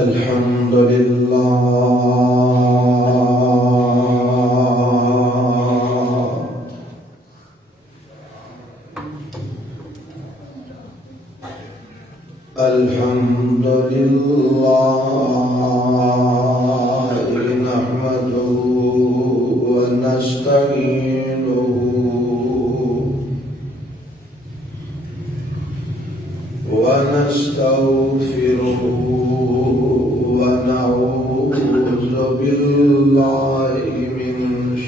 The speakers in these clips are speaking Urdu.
الحمد لله الحمد لله نحمده ونستعينه ونستغفره ونعوذ بالله من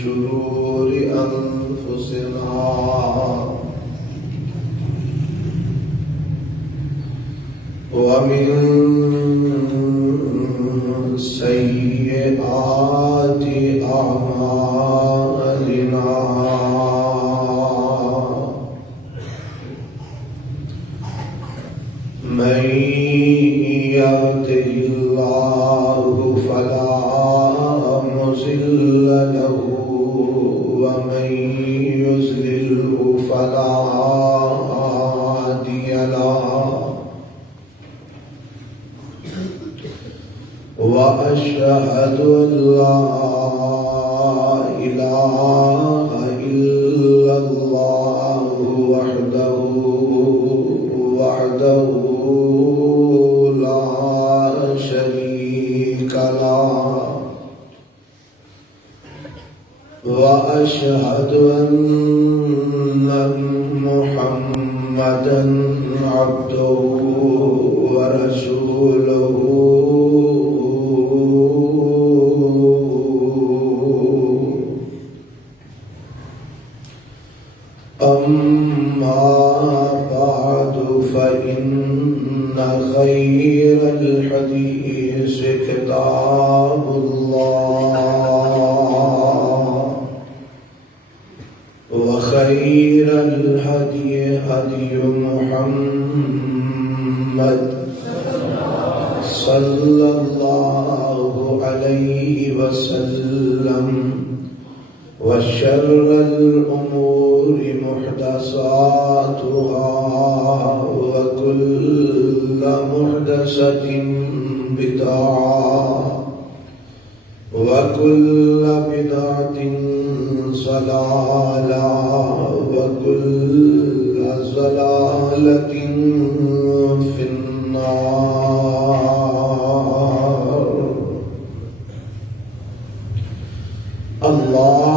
شرور أنفسنا ومن سيئات أعمالنا من يهده الله فلا مضل له ومن يضلله فلا هادي له وأشهد أن لا إله إلا الله وحده لا شريك له وأشهد أن محمدا عبده ورسوله أما بعد فإن خير الحديث كتاب الله وخير الهدي هدي محمد صلى الله عليه وسلم وشر الأمور محدثاتها وكل محدثة بدعة وكل بدعة ضلالة وكل ضلالة في النار.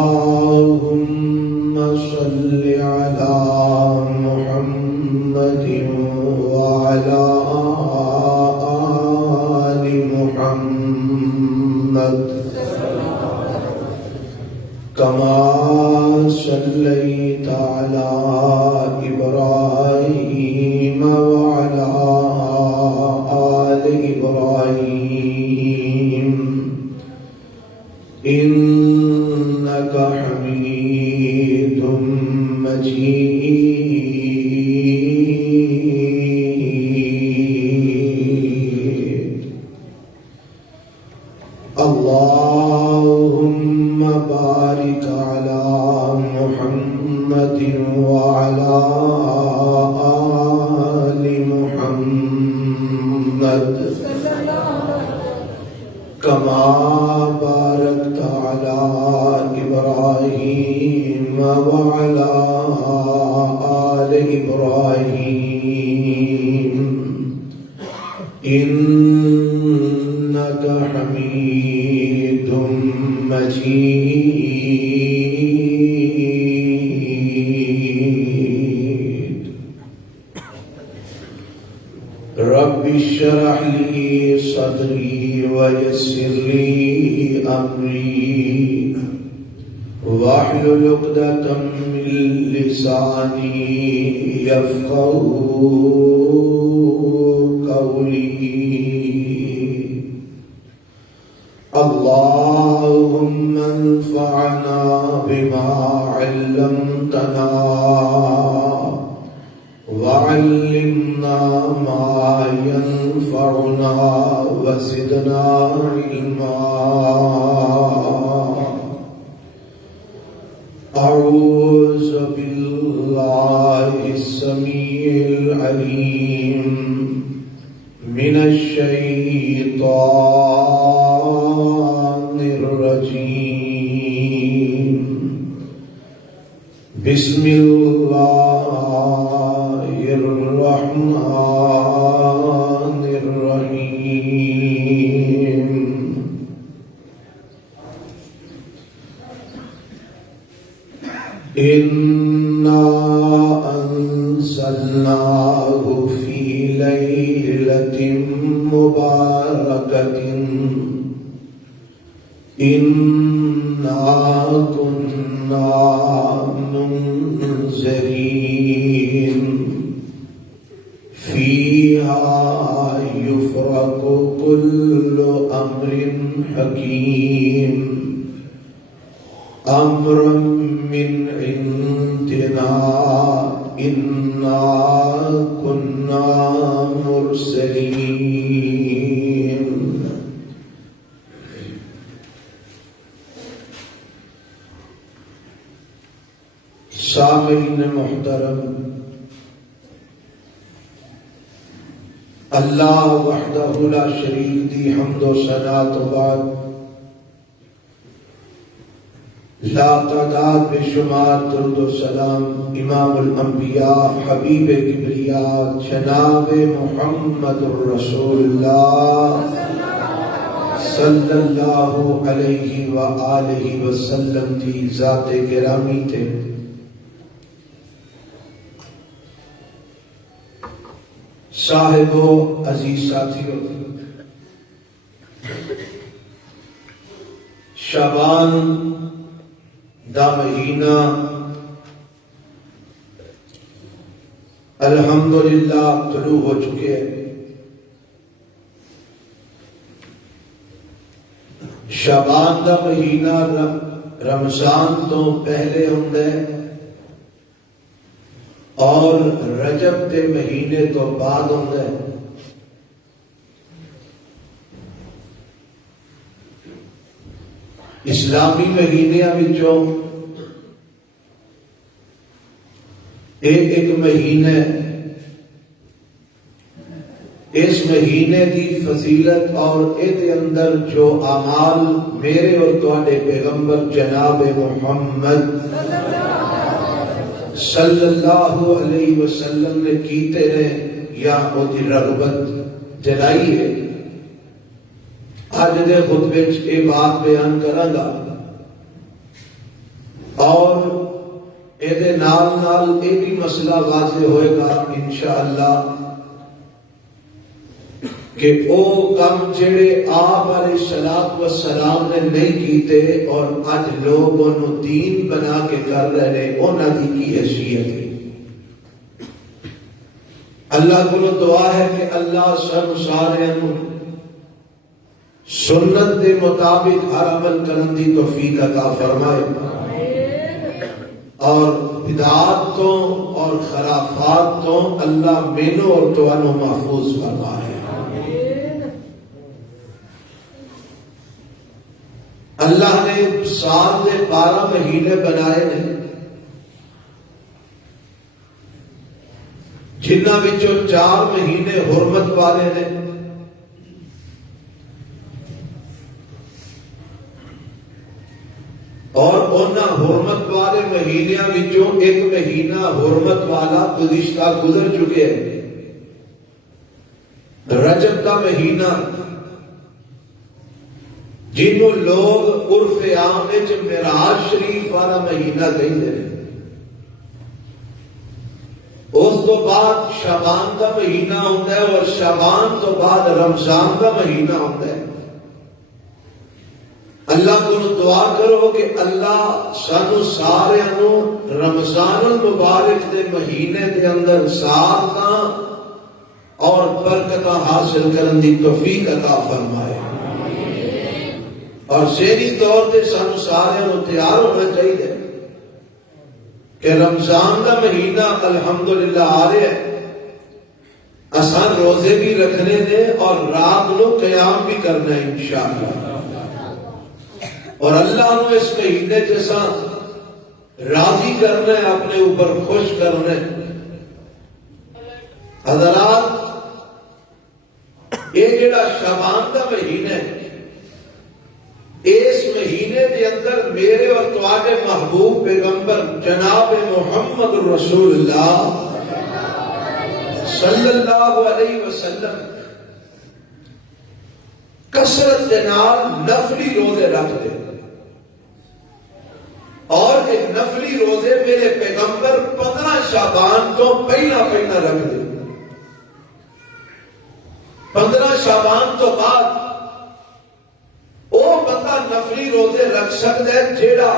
اللهم صل على محمد وعلى آل محمد كما صليت على إبراهيم وعلى آل إبراهيم إنك حميد مجيد. اللهم بارك على محمد وعلى آل محمد كما باركت على إبراهيم وعلى آل إبراهيم إنك حميد مجيد. رب اشرح لي صدري ويسر لي أمري واحلل عقدة من لساني يفقهوا قولي. اللهم انفعنا بما علمتنا وعلمنا ما ينفعنا وزدنا علما. أعوذ بالله السميع العليم من الشيطان الرجيم بسم الله الرحمن الرحيم إنا أنزلناه في ليلة مباركة إنا كنا منذرين فيها يفرق كل أمر حكيم أمرا من عندنا إنا كنا مرسلين. سامعین محترم، اللہ وحدہ لا شریک دی حمد و ثنا تو بعد لا تعداد بے شمار درود و سلام امام الانبیاء حبیب کبریاء جناب محمد الرسول اللہ صلی اللہ علیہ وآلہ وسلم دی ذات گرامی تھے. صاحبو عزیز ساتھیوں، شعبان دا مہینہ الحمدللہ طلوع ہو چکے ہیں. شعبان دا مہینہ رمضان تو پہلے ہوندا ہے اور رجب کے مہینے تو بعد ہوندا ہے. اسلامی مہینیاں وچوں ایک مہینہ، اس مہینے کی فضیلت اور اس اندر جو اعمال میرے اور تواڈے پیغمبر جناب محمد صلی اللہ علیہ وسلم نے کیتے ہیں یا وہ دی رغبت جلائی ہے. آج دے خطبے وچ یہ بات بیان کراں گا اور یہ نال نال یہ بھی مسئلہ واضح ہوئے گا انشاءاللہ کہ او کم جڑے آپ علیہ الصلوۃ والسلام نے نہیں کیتے اور آج لوگ انہوں دین بنا کے کر رہے ہیں، انہاں دی کی حیثیت ہے. اللہ کو دعا ہے کہ اللہ سب سارے سنت کے مطابق ہر عمل کرن دی توفیق عطا فرمائے اور بدعات تو اور خرافات تو اللہ مینوں اور تانوں محفوظ فرمائے. اللہ نے سال کے 12 مہینے بنائے ہیں جنہاں وچوں 4 مہینے حرمت والے نے اور انہاں حرمت والے مہینیاں وچوں ایک مہینہ حرمت والا گزشتہ گزر چکے ہیں. رجب کا مہینہ جنہوں لوگ عرف عام وچ معراج شریف والا مہینہ کہندے ہیں. اس تو بعد شعبان کا مہینہ ہوتا ہے اور شعبان تو بعد رمضان کا مہینہ ہوتا ہے. اللہ کو دعا کرو کہ اللہ سانو سارے رمضان المبارک دے مہینے دے اندر سعادتاں اور برکتاں حاصل کرن دی توفیق عطا فرمائے. اور ذہنی طور پہ سانو سارے تیار ہونا چاہیے کہ رمضان کا مہینہ الحمدللہ آ رہا ہے. اساں روزے بھی رکھنے نے اور رات نو قیام بھی کرنا ہے انشاءاللہ. اور اللہ نو اس مہینے جیسا راضی کرنا ہے، اپنے اوپر خوش کرنا ہے. حضرات، یہ جڑا شعبان کا مہینہ ہے اس مہینے کے اندر میرے اور تمہارے محبوب پیغمبر جناب محمد رسول اللہ صلی اللہ علیہ وسلم کثرت کے نال نفلی روزے رکھتے، اور ایک نفلی روزے میرے پیغمبر 15 شعبان تو پہلا رکھتے۔ 15 شعبان تو بعد وہ بندہ نفلی روزے رکھ سکتا ہے جیڑا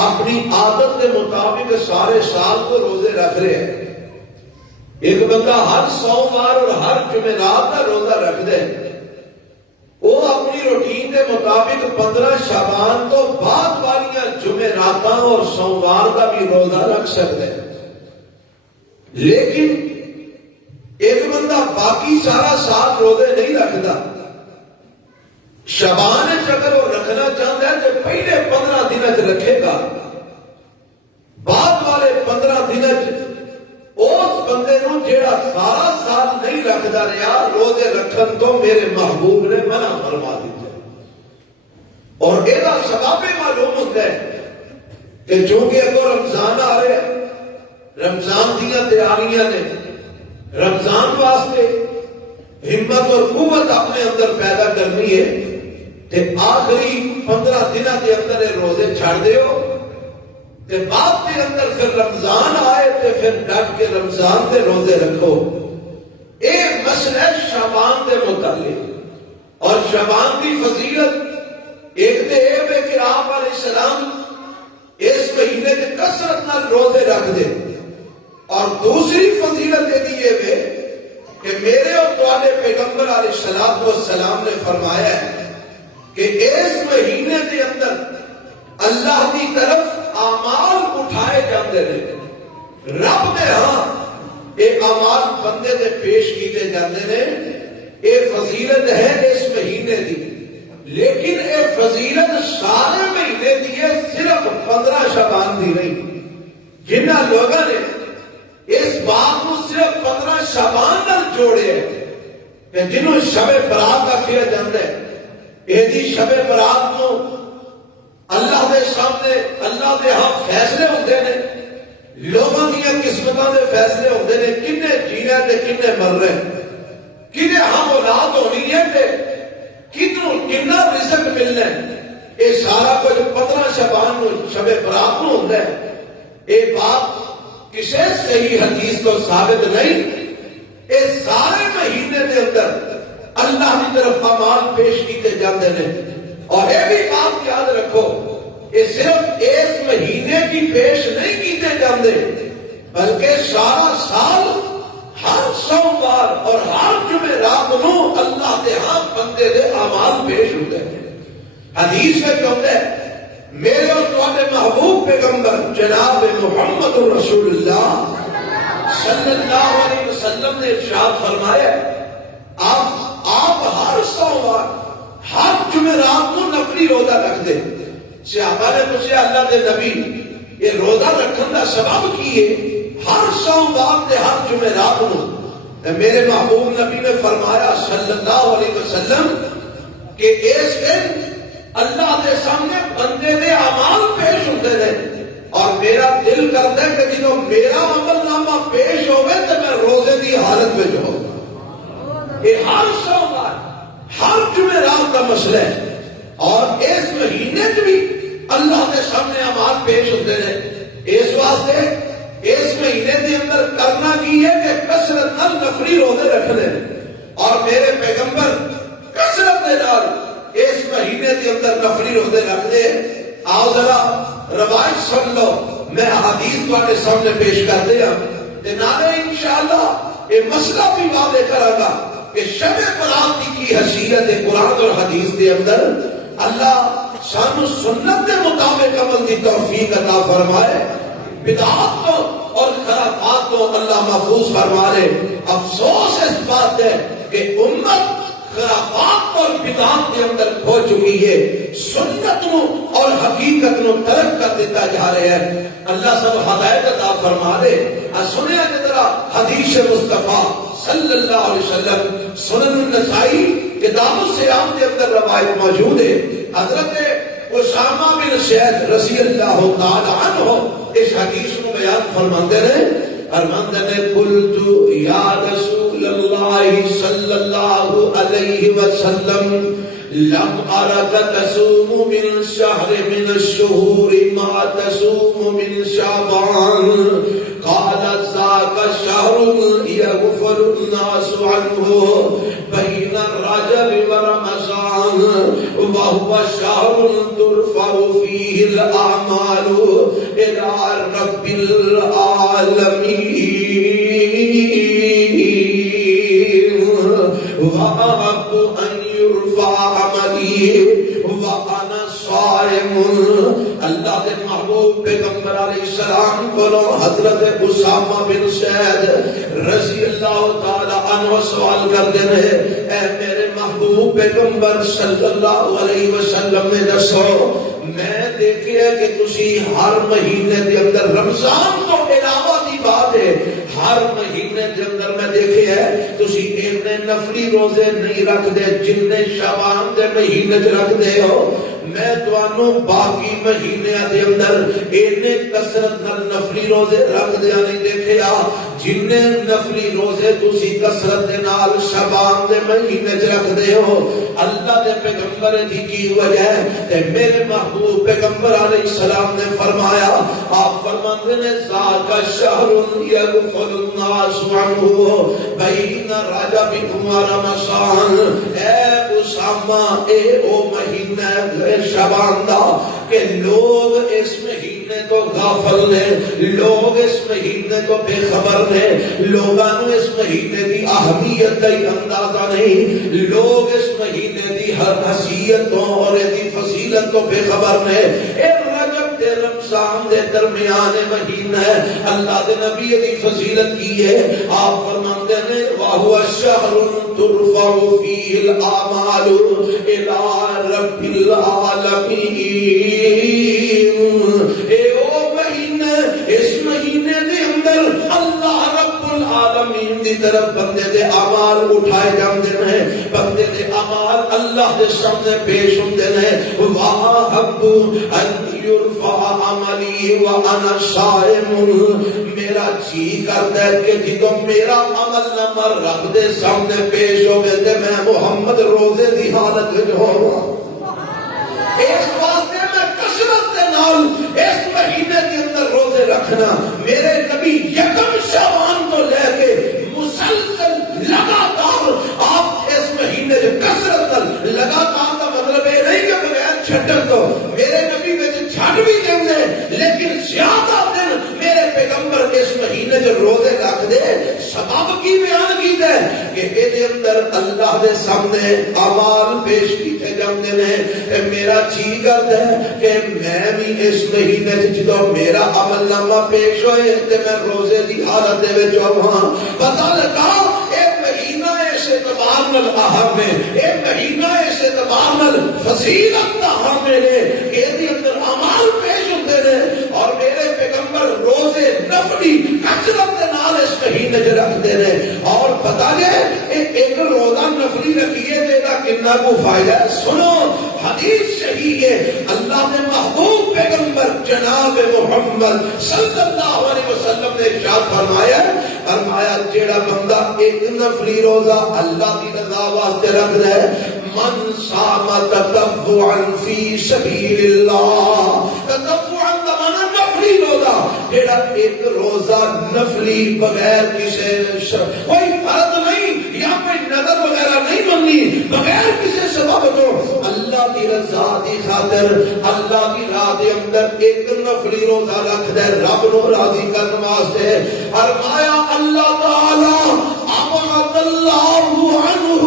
اپنی عادت کے مطابق سارے سال کو روزے رکھ رہے ہیں۔ ایک بندہ ہر سوموار اور ہر جمعرات کا روزہ رکھ دے، وہ اپنی روٹین کے مطابق 15 شعبان تو بعد والیاں جمعراتاں اور سوموار کا بھی روزہ رکھ سکتا ہے۔ لیکن ایک بندہ باقی سارا سال روزے نہیں رکھتا، شعبان اگر وہ رکھنا چاہتا ہے تو پہلے 15 دن رکھے گا، بعد والے 15 دن اس بندے نو جیڑا سارا سال نہیں رکھتا رہا روزے رکھن تو میرے محبوب نے منع فرما دیتا۔ اور یہ سبب معلوم ہوتا ہے کہ چونکہ اگو رمضان آ رہے ہیں، رمضان دیا تیاریاں نے، رمضان واسطے ہمت اور قوت اپنے اندر پیدا کرنی ہے، تے آخری 15 دنوں کے اندر روزے چھڑ دیو، تے بعد کے اندر پھر رمضان آئے تے پھر ڈٹ کے رمضان دے روزے رکھو۔ ایک مسئلہ شعبان دے متعلق، اور شعبان کی فضیلت ایک تے اے بے کہ آپ علیہ السلام اس مہینے کے کثرت نال روزے رکھ دے، اور دوسری فضیلت یہ بے کہ میرے اور تمہارے پیغمبر علیہ السلام نے فرمایا ہے کہ اس مہینے کے اندر اللہ کی طرف اعمال اٹھائے جاتے ہیں، رب دے ہاں یہ اعمال بندے دے پیش کیتے جاتے ہیں۔ یہ فضیلت ہے اس مہینے کی، لیکن یہ فضیلت سارے مہینے کی ہے، صرف 15 شعبان کی نہیں۔ جنہ لوگوں نے اس بات کو صرف 15 شعبان نال جوڑے کہ جنہوں شب برات آکھیا جاتا ہے، یہ شب برات کو اللہ دے سامنے اللہ دے ہاں فیصلے ہوتے ہیں، لوگوں دیا قسمتوں دے فیصلے ہوتے ہیں، کنے جینے تے کنے مر رہے، کنے ہم اولاد ہونی ہے تے کنوں کنا رزق ملنا ہے۔ یہ سارا کچھ 15 شعبان شب برات کو ہوتا ہے۔ یہ بات کسی صحیح حدیث کو ثابت نہیں۔ یہ سارے مہینے کے اندر اللہ کی طرف اعمال پیش کیتے جاتے ہیں، اور یہ بھی بات یاد رکھو، یہ صرف اس مہینے کی پیش نہیں کیتے جاتے، بلکہ سارا سال ہر سوموار اور ہر جمعرات نو اللہ دے ہاں بندے دے اعمال پیش ہوتے ہیں۔ حدیث میں کہتا ہے میرے اور تمہارے محبوب پیغمبر جناب محمد رسول اللہ صلی اللہ علیہ وسلم نے ارشاد فرمایا، آپ ہر سوموار ہر جمعرات کو نفلی روزہ رکھ دے۔ صحابہ نے پوچھا اللہ دے نبی یہ روزہ رکھن کا سبب کی ہے ہر سوموار تے ہر جمعرات کو؟ میرے محبوب نبی نے فرمایا صلی اللہ علیہ وسلم کہ اس دن اللہ دے سامنے بندے دے اعمال پیش ہوتے ہیں، اور میرا دل کرتا ہے کہ جنہوں میرا عمل نامہ پیش ہوئے تو میں روزے دی حالت میں جو یہ ہر سوموار ہر جمعرات کا مسئلہ ہے، اور اس مہینے میں بھی اللہ کے سامنے اعمال پیش ہوتے ہیں۔ اس واسطے اس مہینے کے اندر کرنا کی ہے کہ کثرت نال نفلی روزے رکھ لیں، اور میرے پیغمبر کثرت کے نال اس مہینے کے اندر نفلی روزے رکھ دے۔ آؤ ذرا روایت سن لو، میں حدیث تمہارے سامنے پیش کر دیا، نالے انشاءاللہ یہ مسئلہ بھی واضح کروں گا کہ شب برات کی حیثیت قرآن اور حدیث کے اندر اللہ سانو سنت کے مطابق عمل کی توفیق عطا فرمائے، بدعات کو اور خرافات کو اللہ محفوظ فرما لے۔ افسوس اس بات ہے کہ امت خرافات اور بدعات کے اندر کھو چکی ہے، سنت نو اور حقیقت نو ترک کر دیتا جا رہا ہے۔ اللہ سب ہدایت عطا فرما دے۔ سنیا جترا حدیث مصطفیٰ صلی اللہ علیہ وسلم سنن النسائی کتاب الصیام کے اندر روایت موجود ہے، حضرت اسامہ بن زید رضی اللہ تعالی عنہ اس حدیث کو بیان فرماتے ہیں، قلت یا رسول اللہ صلی اللہ علیہ وسلم لم أرك تصوم من شهر من الشهور ما تصوم من شعبان قال ذاك شهر يغفل الناس عنه بين الرجب ورمضان وهو شهر ترفع فيه الأعمال إلى رب العالمين وأحب أن يرفع عملی وانا صائم۔ اللہ دے محبوب پیغمبر علیہ السلام کو حضرت اسامہ بن زید رضی اللہ تعالی عنہ سوال کر دے رہے، اے میرے محبوب پیغمبر صلی اللہ علیہ وسلم نے دسو، میں دیکھیا کہ تسی ہر مہینے دے اندر، رمضان تو علاوہ دی بات ہے، ہر مہینے دے اندر میں دیکھیا ہے تسی اتنے نفلی روزے نہیں رکھ دے جننے شعبان دے مہینے چ رکھ دے ہو۔ میں توانوں باقی مہینے دے اندر اتنے کثرت نال نفلی روزے رکھ دیا نہیں دیکھیا جننے نفلی روزے تسی کثرت دے نال شعبان دے مہینے چ رکھ دے ہو۔ اللہ دے پیغمبر دی کی وجہ ہے تے میرے محبوب پیغمبر علیہ السلام نے فرمایا، آپ فرماتے ہیں ذاک شہر یغفل الناس عنہ بین رجب و رمضان، اے اسامہ اے او مہینہ شعبان دا کہ لوگ اس مہینے تو غافل نے، لوگ اس مہینے تو بے خبر نے، لوگوں اس مہینے دی اہمیت کا اندازہ نہیں، لوگ اس مہینے دی ہر حیثیتوں اور دی فضیلت تو بے خبر نے۔ اے رجب تے رمضان دے درمیان مہینہ ہے، اللہ دے نبی دی فضیلت کی ہے، آپ فرماتے ہیں وَهُوَ الشَّهْرُ تُرْفَعُ فِيهِ الْأَعْمَالُ إِلَىٰ رَبِّ الْعَالَمِينَ۔ اے او مہینہ، اس مہینے دے اندر اللہ رب العالمین دی طرف بندے دے اعمال اٹھائے جاندے ہیں، بندے دے اعمال اللہ دے سامنے پیش ہوندے ہیں۔ وَأَحَبُّ أَن يُرْفَعَ عَمَلِي وَأَنَا صَائِمٌ، میرا جی کرتا ہے کہ جدوں میرا عمل نامہ رب دے سامنے پیش ہوگے تے میں محمد روزے دی حالت وچ ہوواں۔ اس واسطے میں کثرت دے نال اس مہینے کے اندر روزے رکھنا، میرے نبی یکم شعبان تو لے کے مسلسل لگاتار آپ اس مہینے جو کثرت نال لگاتار کا مطلب یہ نہیں کہ بغیر چھٹن تو میرے نبی میں چھٹ بھی دیں گے، لیکن زیادہ دن میرے پیغمبر اس مہینے جو روزے رکھ دے، سبب کی بیان کی دے کہ اے اندر اللہ دے سامنے اعمال پیش کیتے جاندے نے۔ میرا جی کرتا ہے کہ میں بھی اس مہینے جدوں میرا عمل نامہ پیش ہوئے تے میں روزے دی حالت دے وچ ہوواں۔ پتہ لگا اے مہینہ اس اعتبار نال اہم ہے، اے مہینہ اس اعتبار نال فضیلت دا حامل ہے، اے دی اندر اعمال پیش ہوندے نے، اور میرے پیغمبر روزے نفلی کثرت دے نال اس مہینے وچ رکھدے نے۔ اور پتہ ہے ایک روزہ نفلی رکھیے تے دا کتنا کو فائدہ ہے۔ سنو حدیث صحیح ہے، اللہ نے محبوب پیغمبر جناب محمد صلی اللہ علیہ وسلم نے ارشاد فرمایا جیڑا بندہ ایک نفلی روزہ اللہ کی رضا واسطے رکھ دے، من صام تطوعا فی سبیل اللہ، تطوعا کا معنی نفلی روزہ، جیڑا ایک روزہ نفلی بغیر کسی کوئی فرض نہیں یا کوئی نظر وغیرہ نہیں بننی، بغیر کسی سبب تو اللہ کی رضا دی خاطر اللہ کی راہ دے اندر ایک نفلی روزہ رکھ دے رب نو راضی کرنے واسطے، فرمایا اللہ تعالی ابعد اللہ عنہ،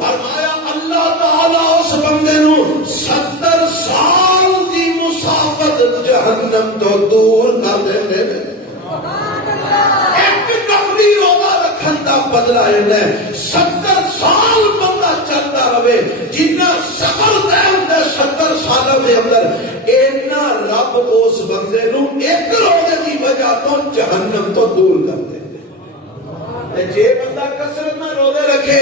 فرمایا اللہ تعالی اس بندے نو 70 سال دی مسافت جہنم تو دور کر دے۔ ایک نفلی روزہ رکھن دا بدلہ ہے 70 سال بندہ چلتا رہے، جتنا سفر طے ہوندا 70 سالوں دے اندر، اینا رب اس بندے نو ایک روزے دی وجہ تو جہنم تو دور کر دے۔ جے بندہ کثرت میں روزے رکھے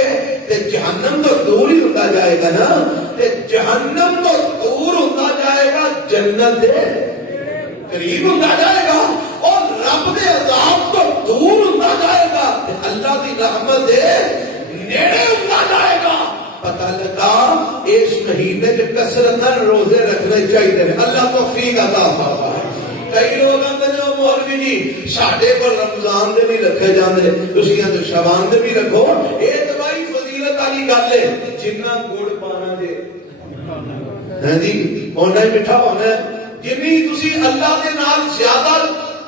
تے جہنم تو دور ہی ہوتا جائے گا نا، تے جہنم تو دور ہوتا جائے گا، جنت دے قریب ہوتا جائے گا، اور رب دے عذاب تو دور ہوتا جائے گا، تے اللہ دی رحمت دے نیڑے ہوتا جائے گا۔ پتہ لگا اس مہینے کے کثرت روزے رکھنے چاہیے، اللہ توفیق عطا فرمائے۔ کئی لوگ آتے ہیں مولوی جی ساڈے پر رمضان دے بھی رکھے جاندے، تسیاں تے شعبان دے بھی رکھو، یہ تو بھائی فضیلت والی گل ہے، جنہ گڑ پانا دے ہاں جی اونا ہی میٹھا ہونا ہے، جنی تسی اللہ دے نال زیادہ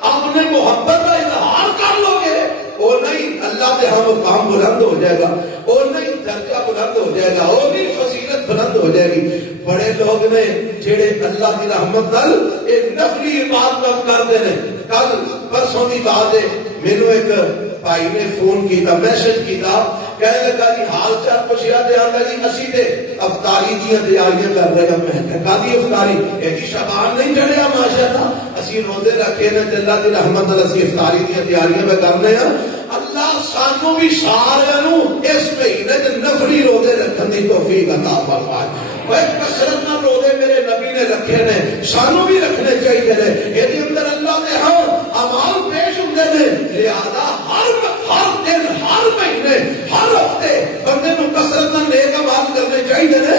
اپنے محبت کا اظہار کر لو گے، اونا ہی اللہ دے ہاں مقام بلند ہو جائے گا، اونا ہی درجہ بلند ہو جائے گا، اونا ہی فضیلت بلند ہو جائے گی۔ بڑے لوگ نے جڑے اللہ کی رحمت نال ایک نفلی عبادت کرتے ہیں۔ کل پرسوں کی بات ہے، مینوں ایک بھائی نے فون کیتا، میسج کیتا، کہنے لگا جی حال چال پوچھیا تے آندا جی اسی تے افطاری دیاں تیاریاں کر رہے ہیں۔ میں کہا کادی افطاری؟ اے جی شعبان نہیں چڑھیا ماشاءاللہ، اسی روزے رکھے نے تے اللہ دی رحمت نال اسی افطاری دیاں تیاریاں میں کر رہے ہیں۔ اللہ سانوں بھی سارے نو اس مہینے تے نفلی روزے رکھن دی توفیق عطا فرمائے۔ بھائی کثرت نال روزے میرے نبی نے رکھے نے، سانوں بھی رکھنے چاہیے نے، اے دی اندر اللہ دے ہاں اعمال پیش ہوندے نے، لہذا ہر دن ہر مہینے ہر ہفتے بندے نو کثرت نال نیک اعمال کرنے چاہیے نے۔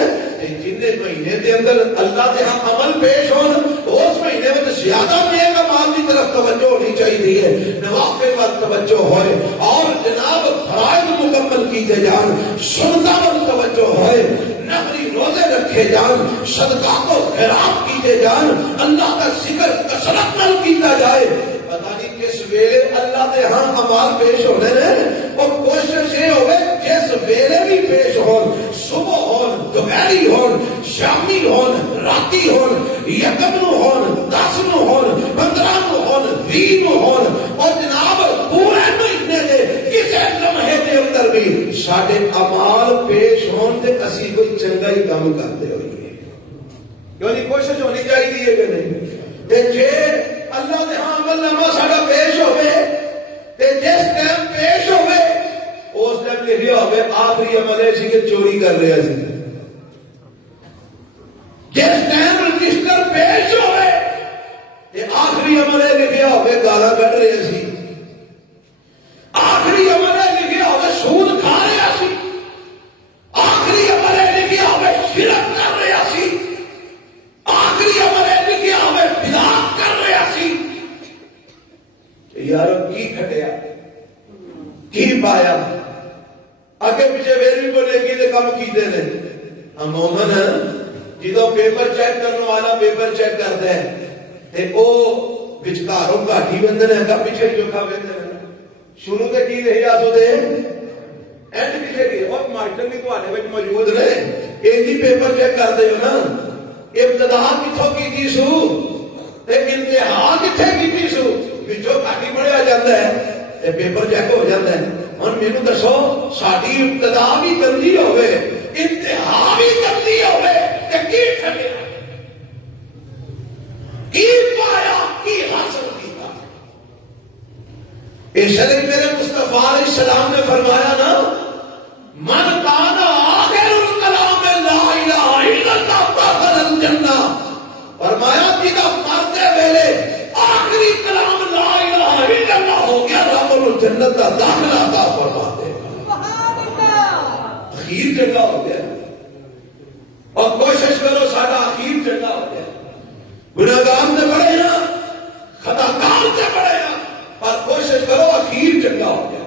جن مہینے دے اندر اللہ دے ہاں عمل پیش ہون، اس مہینے میں زیادہ نیک اعمال کی طرف توجہ ہونی چاہیے، نوافل پر توجہ ہوئے، اور جناب فرائض مکمل کیتے جان، سنتوں پر توجہ ہوئے، نفلی روزے رکھے جان، صدقات و خیرات کیتے جان، اللہ کا ذکر کثرت نال کیتا جائے۔ پتہ نہیں کس ویلے اللہ دے ہاں عمال پیش ہونے نے، اور کوشش یہ ہوئے جس ویلے بھی پیش ہون، صبح ہون، دوپہری ہون، شامی ہون، راتی ہون، یکم نو ہون، 10 نو ہون، 15 نو ہون، 20 نو ہون، اور جناب پورے مہینے دے کسے لمحے دے اندر بھی ساڈے عمال پیش ہون تے اسی کوئی چنگا ہی کام کرتے ہوئے، یعنی کوشش ہونی چاہیے کہ نہیں؟ تے جے اللہ دے ہاں عمل نامہ ساڈا پیش ہوئے تے جس ٹائم پیش ہوئے اس ٹائم لکھیا ہوئے آخری عمل ہے سی کہ چوری کر رہا سی، جس ٹائم رجسٹر پیش ہوئے تے آخری عمل ہے لکھیا ہوئے گالا کٹ رہے سی، آخری عمل ہے لکھیا ہوئے سود کھا رہا سی، آخری عمل ہے لکھیا ہوئے شرک کر رہا سی، آخری عمل ہے لکھیا ہوئے بدعت کر رہا سی۔ یارو کی کھٹیا کی پایا اگے پیچھے پھر بھی بولے کی تے کم کیتے نے۔ عموماً جدو پیپر چیک کرنے والا پیپر چیک کرتا ہے تے او وچکاروں گھاٹی بندے نے اگا پیچھے چوکھا بندے نے شروع تے کی رہی آسو دے اینڈ پیچھے کی، اور ماسٹر بھی تواڈے وچ موجود نے انہی پیپر چیک کرتے ہو نا، ابتدا کتھوں کیتی سو تے انتہا کتھے کیتی سو، وچوں گھاٹی پڑھیا جاتا ہے تے پیپر چیک ہو جاتا ہے۔ ہن مینوں دسو ساڈی ابتدا بھی گندی ہوے انتہا بھی گندی ہوے تے کی کھڑیا، کی پایا، کی حاصل کیتا؟ اس لیے میرے مصطفیٰ علیہ السلام نے فرمایا نا، من کان آخر الکلام لا الہ الا اللہ دخل الجنہ، فرمایا جدا مرتے ویلے آخری کلام لا الہ الا اللہ ہو گیا رب الجنت کا داخلہ عطا فرما دے گا، اخیر چنگا ہو گیا۔ اور کوشش کرو ساڈا اخیر چنگا ہو گیا، گناہگار تے بڑے ہیں، خطاکار تے بڑے ہیں، پر کوشش کرو اخیر چنگا ہو گیا۔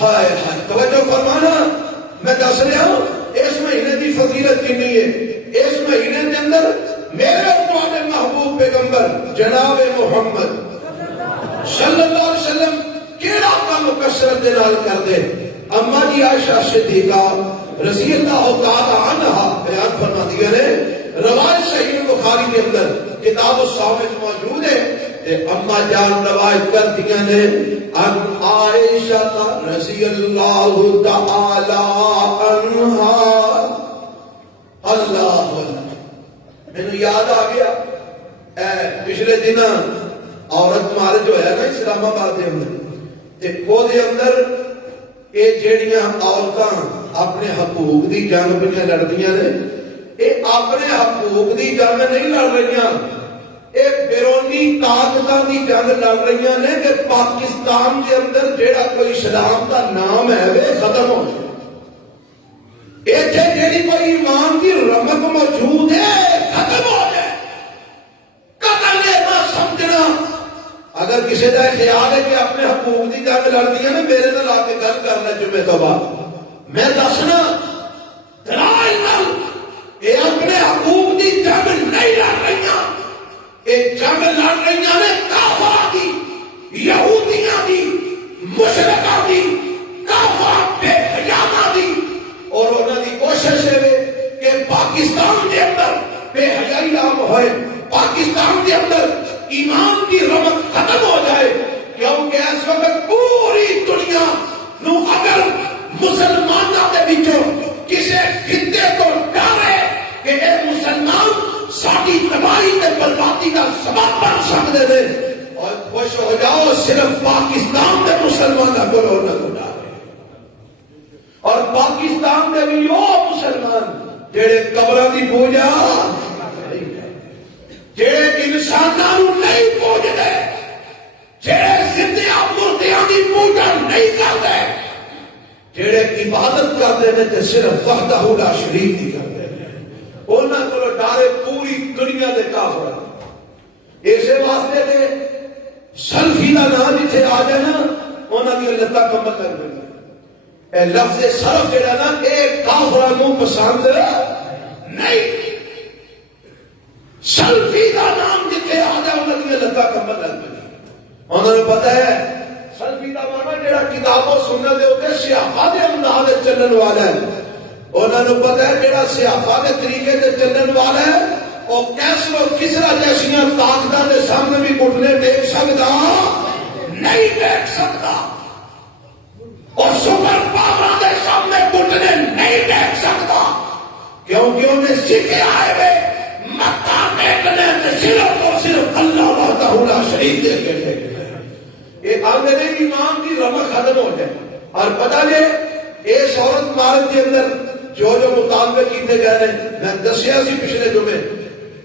ہائے ہائے توجہ فرمانا، میں دس رہا ہوں اس مہینے کی فضیلت کتنی ہے۔ اس مہینے کے اندر میرے اور تمہارے محبوب پیغمبر جناب محمد صلی اللہ علیہ وسلم کیڑا کام کثرت دے نال کر دے۔ اما جی عائشہ صدیقہ رضی اللہ تعالی عنہا بیان فرماتی ہے، روایت صحیح بخاری کے اندر کتاب الصوم میں موجود ہے، اما جان روایت کرتی ہیں ان عائشہ رضی اللہ تعالی عنہا، اللہ مینوں یاد آ گیا پچھلے دن عورت مارج ہویا نا اسلام آباد کے اندر، وہ دے اندر یہ جیڑیاں عورتاں اپنے حقوق دی جنگ پہ لڑدیاں نے، یہ اپنے حقوق دی جنگ نہیں لڑ رہی، یہ بیرونی طاقتوں کی جنگ لڑ رہی نے کہ پاکستان کے اندر جیڑا کوئی اسلام کا نام ہے وہ ختم ہو جائے، ایتھے جیڑی کوئی ایمان کی رمق موجود ہے ختم ہو جائے، قتل نہ سمجھنا۔ اگر کسی کا خیال ہے کہ اپنے حقوق کی جنگ لڑ دی ہے، میرے نال آ کے گل کرنا جمعے تو بعد میں دسنا یہ اپنے حقوق کی جنگ نہیں لڑ رہی، یہ جنگ لڑ رہی نے کافراں دی، یہودیاں دی، مشرکاں دی، کافراں بے حیاں دی، اور انہاں دی کوشش ہے کہ پاکستان کے اندر بے حیائی عام ہوئے، پاکستان کے اندر ایمان کی رمق ختم ہو جائے، کیونکہ اس وقت پوری دنیا نو اگر مسلمانوں کے بچوں کسی خطے کو ڈرے کہ اے مسلمان ساری تباہی تے بربادی کا سبب بن سکتے ہیں، اور خوش ہو جاؤ صرف پاکستان کے مسلمانوں کو نہ ڈرے، اور پاکستان کے بھی وہ مسلمان جڑے قبراں دی پوجا جڑے انسانوں نہیں پوجدے، جڑے زندہ مردیاں دی پوجا نہیں کرتے، جڑے عبادت کرتے ہیں تے صرف وحدہ لا شریک دی کرتے ہیں، انہاں کو ڈارے پوری دنیا دے کافر۔ اسے واسطے تے سلفی دا نام جتھے آ جائے نا انہاں دی لتاں کمبل لگ گئی۔ اے لفظ سلف جڑا نا اے کافراں نوں پسند نہیں، سلفی دا نام جتھے آ جائے انہاں دی لتاں کمبل لگ گئی۔ انہوں نے پتہ ہے سلفی دا معنی جڑا کتاب و سنت دے اوتے سیاحاں دے انداز تے چلن والا ہے، انہوں نے پتہ ہے جڑا سیاحاں دے طریقے تے چلن والا ہے او کیسر و کسرا جیسیاں طاقتاں دے سامنے بھی گھٹنے ٹیک سکدا نہیں، ٹیک سکدا، اور سپر پاور دے سامنے گھٹنے نہیں ٹیک سکدا، کیونکہ انہیں سیکھے آئے ہوئے مکہ ٹیکنے تے صرف اور صرف اللہ وحدہ لا شریک دے کے ٹیکنے۔ یہ آگے ایمان کی رمق ختم ہو جائے، اور پتہ لے اس عورت مارک کے اندر جو مطالبے کیتے گئے ہیں، میں دسیا سی پچھلے جمعے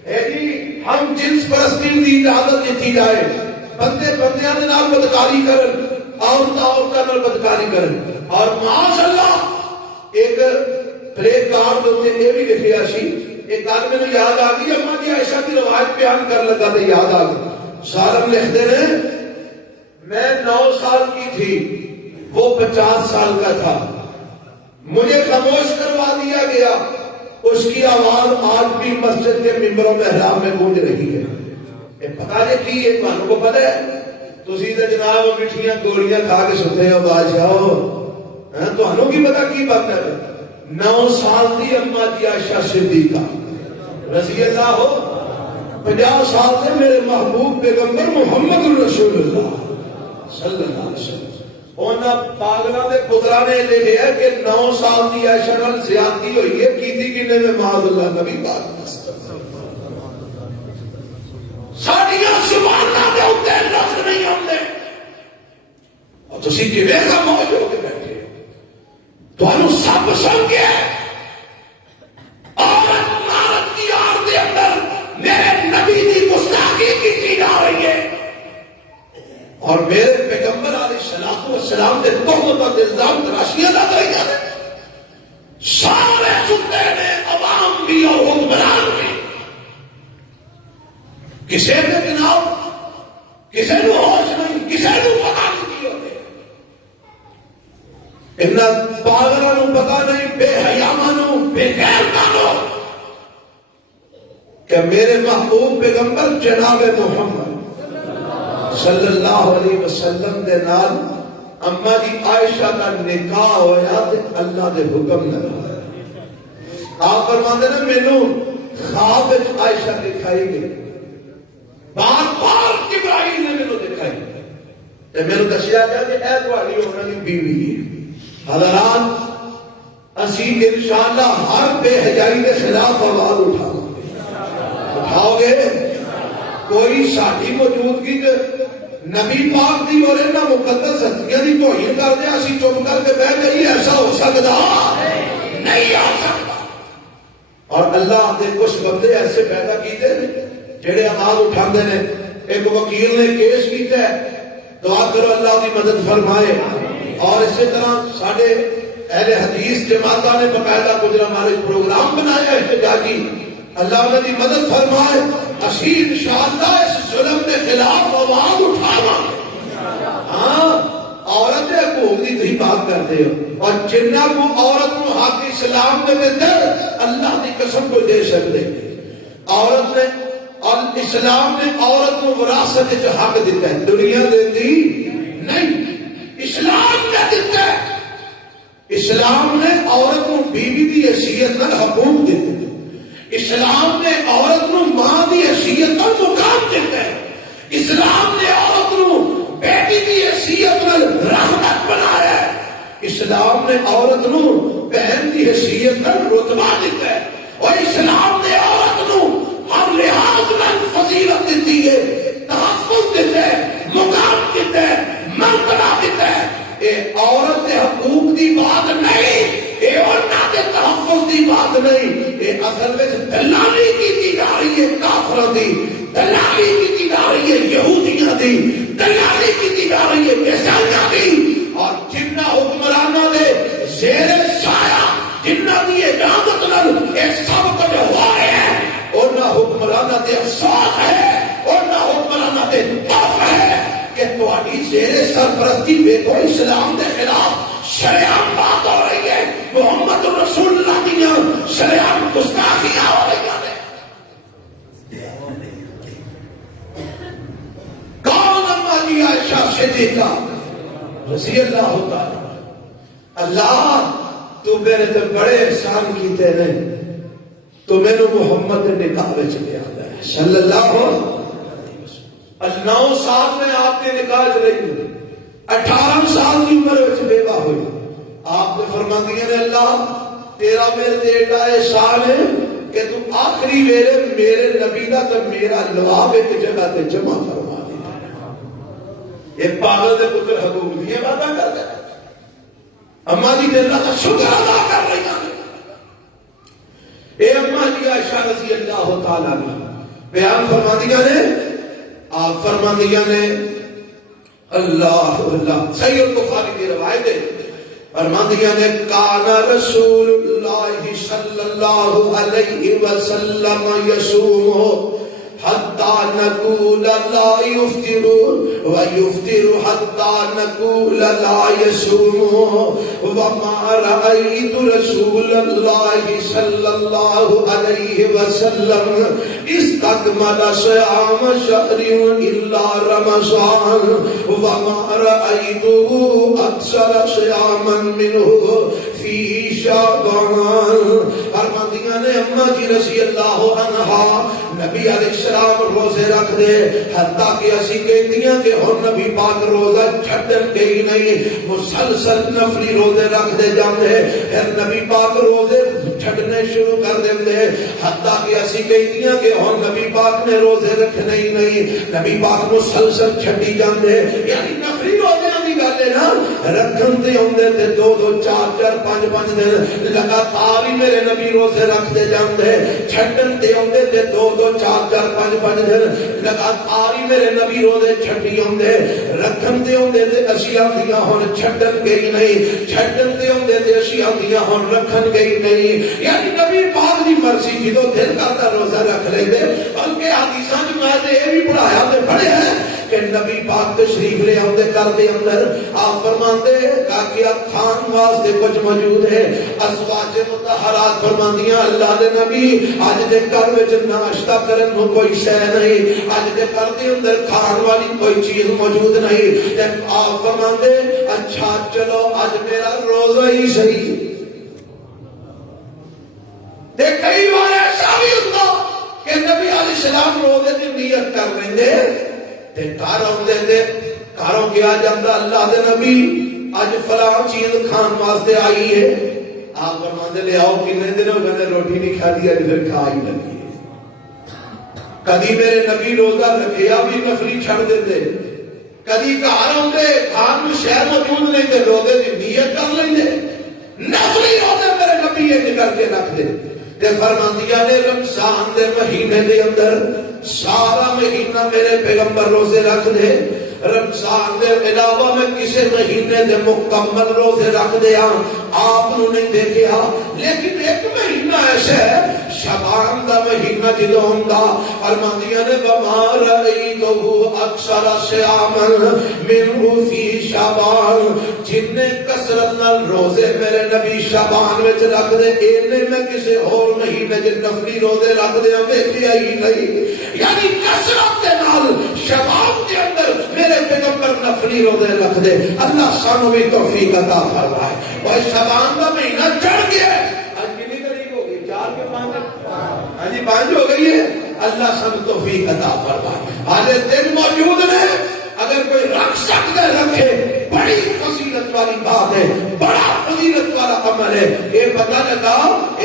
ہے جی ہم جنس پرستی کی اجازت دیتی جائے، بندے بندیاں دے نال بدکاری کرن، عورتاں عورتاں نال بدکاری کرن، اور معاذ اللہ ایک پلیٹ کارڈ ہوتے یہ بھی لکھیا سی، ایک گل میں یاد آ گئی، اما جی عائشہ کی روایت بیان کر لگا تو یاد آ گئی، سالم لکھتے ہیں میں 9 سال کی تھی، وہ 50 سال کا تھا، مجھے خاموش کروا دیا گیا، اس کی آواز آج بھی مسجد کے ممبروں میں احرام میں گونج رہی ہے۔ یہ پتہ نہیں کی ہے، تمہوں کو پتہ ہے؟ تسی تے جناب مٹھیاں گولیاں کھا کے ستے ہو بادشاہو، تمہوں کی پتہ کی بات ہے؟ 9 سال دی اما جی عائشہ صدیقہ رضی اللہ ہو، 50 سال سے میرے محبوب پیغمبر محمد رسول اللہ صلی اللہ علیہ وسلم، انہاں پاگلاں دے پتراں نے لکھیا ہے کہ 9 سال دی عائشہ نال زیادتی ہوئی ہے، کیتی کنے میں معاذ اللہ نبی پاک ساڈیاں زباناں دے اوتے لفظ نہیں آندے، اور تسی کیویں خاموش ہو کے بیٹھے تانوں سب سن گیا عورت مارت کی آڑ دے اندر میرے نبی دی گستاخی کی جا رہی ہے، اور میرے پیغمبر علیہ السلام کے تہمت اور الزام تراشیاں لگ رہی ہیں، سارے سنتے ہیں عوام بھی اور حکمران بھی، کسی نے جناب کسی نے ہوش نہیں، کسی نے پتا نہیں کی ہوتے، انہاں پاگلاں نوں پتا نہیں، بے حیاواں نوں، بے غیرتاں نوں کہ میرے محبوب پیغمبر جناب محمد صلی اللہ علیہ وسلم دے نال اما جی عائشہ کا نکاح ہویا تے اللہ دے حکم نال۔ آپ فرماندے نے مینوں خواب وچ عائشہ دکھائی گئی، بار بار جبرائیل نے مینوں دکھائی تے مینوں دسیا گیا کہ اے تہاڈی انہاں دی بیوی ہے۔ حضرات اسی انشاءاللہ ہر بے حیائی کے خلاف آواز اٹھاؤ گے، کوئی ساری موجودگی نبی پاک دی اور انہاں مقدس ہستیاں دی توہین کر دے اسی چپ کر کے بیٹھ جائیے، ایسا ہو سکتا نہیں آ سکتا۔ اور اللہ نے کچھ بندے ایسے پیدا کیتے جڑے آواز اٹھاندے نے۔ ایک وکیل نے کیس کیتا ہے، دعا کرو اللہ دی مدد فرمائے۔ اور اسی طرح ساڈے اہل حدیث جماعتاں نے باقاعدہ گجرا مارے پروگرام بنایا احتجاجی، اللہ انہاں دی مدد فرمائے۔ اسی انشاءاللہ اس ظلم کے خلاف آواز اٹھاواں۔ ہاں عورت حقوق کی تھی بات کرتے ہو، اور جنہ کو عورت کو حق اسلام دے اندر اللہ کی قسم کو دے سکتے عورت نے، اور اسلام نے عورت کو وراثت وچ حق دیتا ہے، دنیا دیندی نہیں، اسلام نے دیتا ہے۔ اسلام نے عورت کو بیوی کی حیثیت نال حقوق دیتے ہیں، اسلام نے عورت کو ماں کی حیثیت نال مقام دیتا ہے، اسلام نے عورت کو بیٹی کی حیثیت نال رحمت بنایا ہے، اسلام نے عورت کو بہن کی حیثیت نال رتبہ دیتا ہے، اور اسلام نے عورت کو ہر لحاظ نال فضیلت دیتی ہے، تحفظ دیتا ہے، مقام دیتا ہے، مرتبہ دیتا ہے۔ یہ عورت کے حقوق کی بات نہیں، یہ انہاں کے تحفظ کی بات نہیں، یہ اصل میں دلالی کی جا رہی ہے، کافروں کی دلالی کی جا رہی ہے، یہودیاں کی دلالی کی جا رہی ہے، عیسائیاں کی۔ اور جنہ حکمرانوں نے زیر سایہ جنہ کی اجازت نال یہ سب کچھ ہوا ہے، انہاں حکمرانوں تے افسوس ہے، انہاں حکمرانوں تے خوف ہے کہ تہاڈی زیر سرپرستی ویکھو اسلام کے خلاف شریعت بات ہو رہی ہے، محمد رسول اللہ کی شریعت گستاخیاں ہو رہی ہیں۔ کون اما جی عائشہ صدیقہ رضی اللہ تعالی، اللہ تو میرے تے بڑے احسان کیتے نے، تو میرے محمد نے نکاح وچ لے آندا ہے صلی اللہ علیہ وسلم۔ 9 سال میں آپ نے نکاح رہی، 18 سال کی عمر وچ بیوہ ہوئی۔ آپ نے فرما دیا نے اللہ تیرا میرے تے ایڈا احسان ہے کہ تو آخری ویلے میرے نبی دا تے میرا لواب ایک جگہ تے جمع فرما دیا۔ یہ پاگل دے پتر حقوق دیے وعدہ کر دے، اما جی دے اللہ کا شکر ادا کر رہی ہیں۔ اے اما جی عائشہ رضی اللہ تعالیٰ عنہ بیان فرما دیا نے، آپ فرما دیا نے اللہ اللہ صحیح البخاری کی روایت ہے، فرما دیا نے کان رسول اللہ صلی اللہ علیہ وسلم یصوم حتی نقول لا یفطر ویفطر حتی نقول لا یصوم وما رأیت رسول اللہ صلی اللہ علیہ وسلم استکمل صیام شہر الا رمضان وما رأیته اکثر صیاما منہ فی شعبان۔ فرماندیاں نے اما جی رضی اللہ عنہا نبی علیہ السلام روزے رکھ دے، حتیٰ کہ اسی کہندیاں کہ ہن نبی پاک روزہ چھڈن کے ہی نہیں، مسلسل نفلی روزے رکھ دے جاندے، پھر نبی پاک روزے چھڈنے شروع کر دیندے، حتیٰ کہ اسی کہندیاں کہ ہن نبی پاک نے روزے رکھنے ہی نہیں، نبی پاک مسلسل چھڈی جاندے۔ یعنی نفلی روزے دی گل ہے نا، رکھن تے ہوندے تے 2 4 5 دن لگاتار ہی میرے نبی روزے رکھ دے جاندے، چھڈن تے ہوندے تے 2 4 5 دن لگاتار ہی میرے نبی روزے چھڈی ہوندے، رکھن تے ہوندے تے اسی آندیاں ہن چھڈن گئی نہیں، چھڈن تے ہوندے تے اسی آندیاں ہن رکھن گئی نہیں۔ یعنی نبی پاک دی مرضی جدوں دل کردا روزہ رکھ لیندے، بلکہ حدیثاں وچ میں تے یہ بھی پڑھایا تے پڑھے ہیں کہ نبی پاک تشریف لے آندے گھر دے اندر، آپ فرماندے کہ کھان واسطے کچھ موجود ہے، ازواج مطہرات فرماندیاں اللہ دے نبی اج دے گھر وچ ناشتہ کرن نو کوئی شے نہیں، اج دے گھر دے اندر کھان والی کوئی چیز موجود نہیں، تے آپ فرماندے اچھا چلو اج میرا روزہ ہی صحیح۔ تے کئی بار ایسا بھی ہوتا کہ نبی علیہ السلام روزے دی نیت کر لیندے تے گھر آندے تے گھروں کیا جاتا اللہ دے نبی اج فلاں چیز کھان واسطے آئی ہے، آپ فرماندے لے آؤ کنے دن ہو گئے روٹی نہیں کھادی اج پھر کھا ہی لگی ہے۔ کدی میرے نبی روزہ رکھیا بھی نفلی چھڑ دیندے، کدی گھر آتے کھان میں شہر موجود نہیں تے روزے کی نیت کر لیں گے نفلی روزے میرے نبی یہ کر کے رکھ دے تے فرماندیاں نے رمضان دے مہینے دے اندر سارا مہینہ میرے پیغمبر روزے رکھ دے رمضان دے علاوہ میں کسی مہینے دے مکمل روزے رکھ دیا آپ نے نہیں دیکھا لیکن ایک مہینہ ایسا ہے شعبان دا مہینہ جدو ہوندا فرماندیاں نے وما رأیتہ اکثر صیاما منہ فی شعبان جن نے کثرت نال روزے میرے نبی شعبان وچ رکھ دے اینے میں کسی اور مہینے وچ نفلی روزے رکھ دے ویکھیا ہی نہیں یعنی کثرت دے نال شعبان دے اندر میرے پیغمبر نفلی روزے رکھ دے اللہ سانو بھی توفیق عطا فرمائے اور شعبان کا مہینہ چڑھ گیا آج کتنی تاریخ ہو گئی 4 کے 5 ہاں جی 5 ہو گئی ہے اللہ سب توفیق عطا فرمائے حالے دن موجود نے اگر کوئی رکھ سکتے رکھے بڑی فضیلت والی بات ہے بڑا فضیلت والا عمل ہے یہ پتہ لگا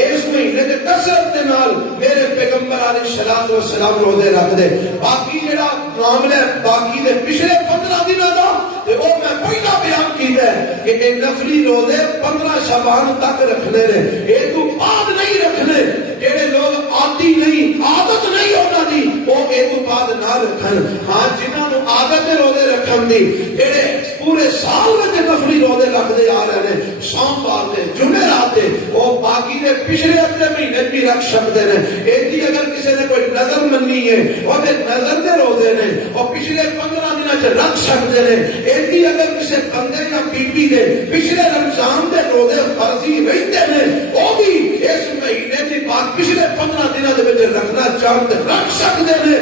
اس مہینے کے کثرت کے نال میرے پیغمبر علیہ الصلوۃ والسلام روزے رکھ دے باقی جڑا معاملہ ہے باقی دے پچھلے 15 دنوں دا تے او میں پہلا بیان کیتا ہے کہ یہ نفلی روزے 15 شعبان تک رکھنے نے یہ تو بعد نہیں رکھنے جڑے لوگ عادی نہیں عادت نہیں ہونا دی وہ یہ تو بعد نہ رکھن ہاں جنہاں نو عادت روزے رکھن دی جڑے پورے سال وچ نفلی روزے رکھدے آ رہے ہیں سوموار تے جمعرات تے وہ باقی دے پچھلے اگلے مہینے بھی رکھ سکتے ہیں ایدی اگر کسی نے کوئی نظر مننی ہے وہ دے نظر دے روزے نے اور پچھلے 15 دنوں چ رکھ سکتے ہیں ایدی اگر کسی بندے یا بی بی دے پچھلے رمضان دے روزے فرضی رہتے ہیں وہ بھی اس مہینے کی بات پچھلے 15 دنوں دے وچ رکھنا چاہتے رکھ سکتے ہیں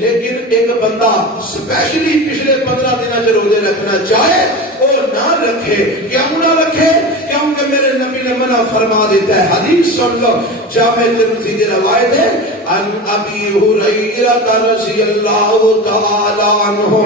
لیکن ایک بندہ سپیشلی پچھلے 15 دنوں سے روزے رکھنا چاہے وہ نہ رکھے کیوں نہ رکھے کیونکہ میرے نبی نے منع فرما دیتا ہے حدیث سن لو جامع ترمذی کی روایت ہے عن ابی ہریرہ رضی اللہ تعالی عنہ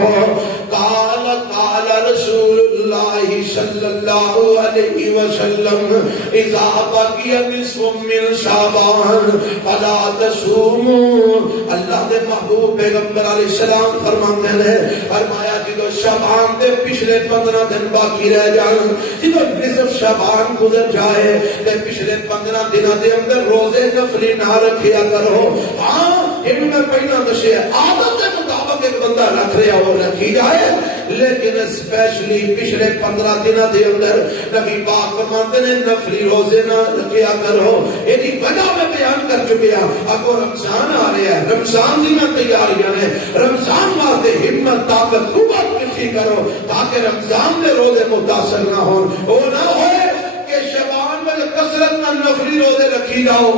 قال قال رسول اللہ صلی اللہ علیہ وسلم اذا بقی نصف من شعبان فلا تصوموا اللہ دے محبوب پیغمبر علیہ السلام فرماتے ہیں فرمایا جدو شعبان دے پچھلے 15 دن باقی رہ جان جدو نصف شعبان گزر جائے تے پچھلے 15 دنوں دے اندر روزے نفلی نہ رکھیا کرو ہاں ان میں پہلا دسیا عادت کے مطابق ایک بندہ رکھ رہا وہ رکھی جائے لیکن اسپیشلی پچھلے 15 دنوں دے اندر نبی پاک فرماتے ہیں نفلی روزے نہ رکھیا کرو یہ وجہ میں بیان کر چکے ہیں اب وہ رمضان آ رہا ہے رمضان دی تیاریاں ہیں رمضان واسطے ہمت طاقت قوت اکٹھی کرو تاکہ رمضان دے روزے متاثر نہ ہوں وہ نہ ہوئے کہ شعبان میں کثرت نہ نفلی روزے رکھی جاؤ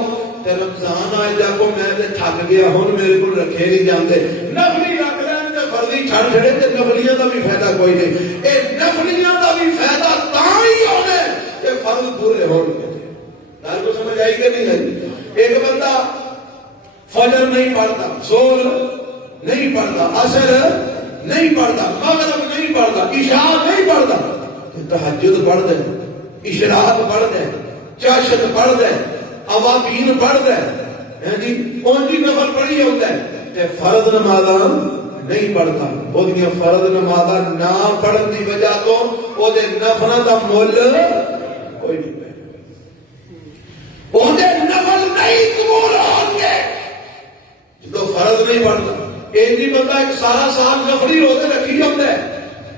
تے رمضان آئے جا کو میں تے تھک گیا ہن میرے کو رکھے نہیں جاندے نفلی رکھ لین تے فرضی چھڑ چھڑے تے نفلیاں دا بھی فائدہ کوئی نہیں اے نفلیاں دا بھی فائدہ تاں ہی ہونے کہ فرض پورے ہون گے گل کو سمجھ آئی کہ نہیں آئی ایک بندہ فجر نہیں پڑھتا ظہر نہیں پڑھتا عصر نہیں پڑھتا مغرب نہیں پڑھتا عشاء نہیں پڑھتا تہجد پڑھ دے اشراق پڑھ دے چاشت پڑھ دے اوابین پڑھ دے جی اون جی نفل پڑھی ہوتا ہے تے فرض نمازاں نہیں پڑھتا وہ دنیا فرض نمازاں نہ پڑھن دی وجہ تو او دے نفلاں دا مول کوئی نہیں پے او دے نفل نہیں قبول ہون گے جو فرض نہیں پڑھتا ایک دی بندہ ایک سارا سال نفلی روزے رکھی ہوتا ہے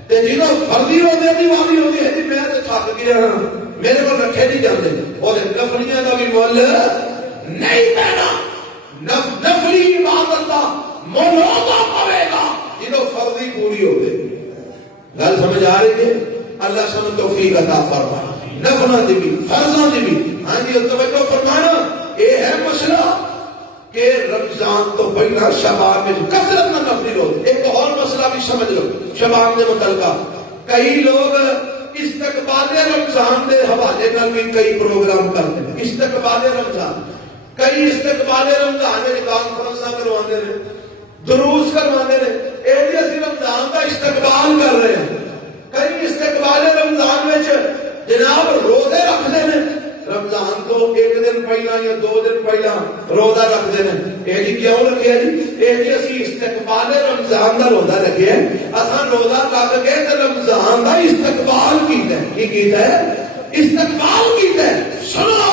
تے جنوں فرضی روزے دی واری ہوندی ہے جی میں تے تھک گیا ہاں میرے کو رکھے نہیں جاندے اور نفلیاں دا بھی مول نہیں پینا نفلی عبادت دا مول ہوگا پڑے گا جنوں فرضی پوری ہو گئی گل سمجھ آ رہی ہے اللہ سب توفیق عطا فرمائے نفلاں دی بھی فرضاں دی بھی ہاں جی توجہ فرمانا یہ ہے مسئلہ کہ رمضان تو پہلا شعبان میں کثرت نہ نفلی روزے ایک اور مسئلہ بھی سمجھ لو شعبان کے متعلق کئی لوگ استقبال رمضان دے حوالے نال بھی کئی پروگرام کرتے ہیں استقبال رمضان کئی استقبال رمضان دے کانفرنساں کرواندے نے دروس کرواندے نے اے جی اسی رمضان دا استقبال کر رہے ہیں کئی استقبال رمضان وچ جناب روزے رکھدے نے رمضان تو ایک دن پہلا یا 2 دن پہلا روزہ رکھدے نے اے جی کیوں رکھیا جی اے جی اسی استقبال رمضان رمضان دا روزہ رکھے اساں روزہ رکھ کے تے رمضان دا استقبال کیتا ہے. کی کیتا ہے؟ استقبال کیتا ہے. سنو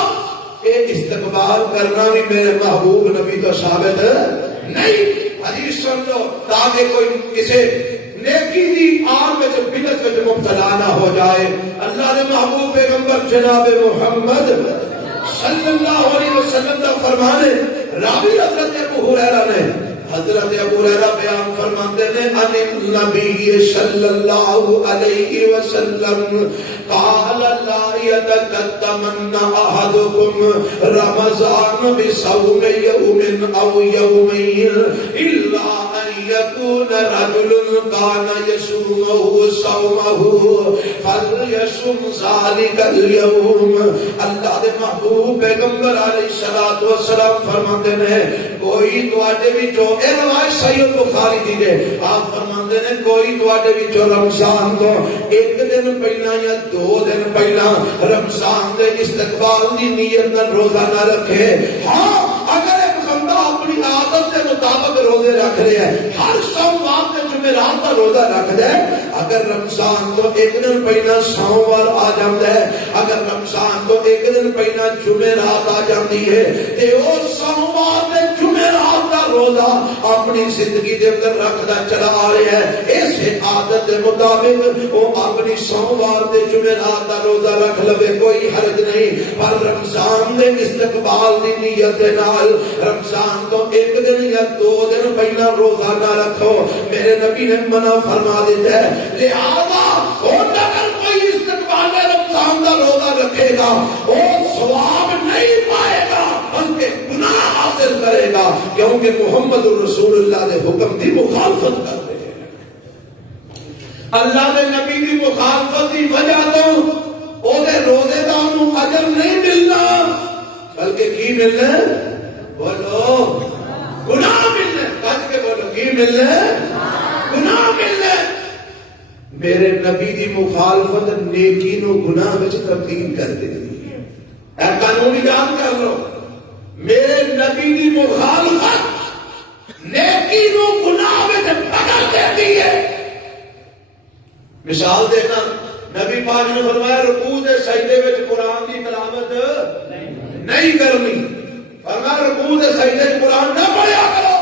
اے استقبال کرنا بھی میرے محبوب نبی تو ثابت نہیں. حدیث سن لو تاکہ کوئی کسی نیکی دی آن میں بدعت میں مبتلا نہ ہو جائے. اللہ نے محبوب پیغمبر جناب محمد صلی اللہ علیہ وسلم کا فرمانے راوی حضرت ابو ہریرہ نے حضرت ابو ہریرہ بیان فرماتے ہیں ان نبی صلی اللہ علیہ وسلم قال لا يتقدمن احدكم رمضان بصوم يوم او يومين الا ان يكون رجل كان يصوم صومه فليصم ذلك اليوم. اللہ دے محبوب پیغمبر علیہ الصلوۃ والسلام فرماتے ہیں کوئی تواڈے وچوں اے روایت صحیح بخاری دی ہے. آپ فرماتے ہیں کوئی تواڈے وچوں رمضان تو ایک دن پہلا یا 2 دن پہلا رمضان دے استقبال دی نیت نال روزہ نہ رکھے. ہاں اگر ایک بندہ اپنی عادت کے مطابق روزے رکھ رہا ہے ہر سوموار تے جمعرات کا روزہ رکھدا ہے اگر رمضان تو ایک دن پہلا سوموار آ جاندا ہے اگر رمضان تو ایک دن پہلا جمعرات آ جاندی ہے تے او سوموار تے جمعرات کا روزہ اپنی زندگی دے اندر رکھدا چلا آ رہا ہے اس عادت کے مطابق وہ اپنی سوموار تے جمعرات کا روزہ رکھ لوے کوئی حرج نہیں. پر رمضان دے استقبال دی نیت نال رمضان تو ایک دن یا 2 دن پہلا روزہ نہ رکھو. میرے نبی نے منع فرما دیتا ہے لہذا اگر کوئی استقبال رمضان کا روزہ رکھے گا وہ ثواب نہیں پائے گا بلکہ گناہ حاصل کرے گا کیونکہ محمد الرسول اللہ کے حکم کی مخالفت کر رہے ہیں. اللہ کے نبی کی مخالفت کی وجہ تو وہ روزے کا انہوں اجر نہیں ملنا بلکہ کی ملنا بولو گناہ ملنا. کہتے کے بولو کی ملنا گناہ ملنا. میرے نبی کی مخالفت نیکی نو گناہ میں تبدیل کر دیتی ہے. اے قانون یاد کر لو میرے نبی کی مخالفت نیکی نو گناہ میں بدل دیتی ہے. مثال دینا نبی پاک نے فرمایا رکوع تے سجدے وچ قرآن کی تلاوت نہیں کرنی. فرمایا رکوع تے سجدے وچ قرآن نہ پڑھیا کرو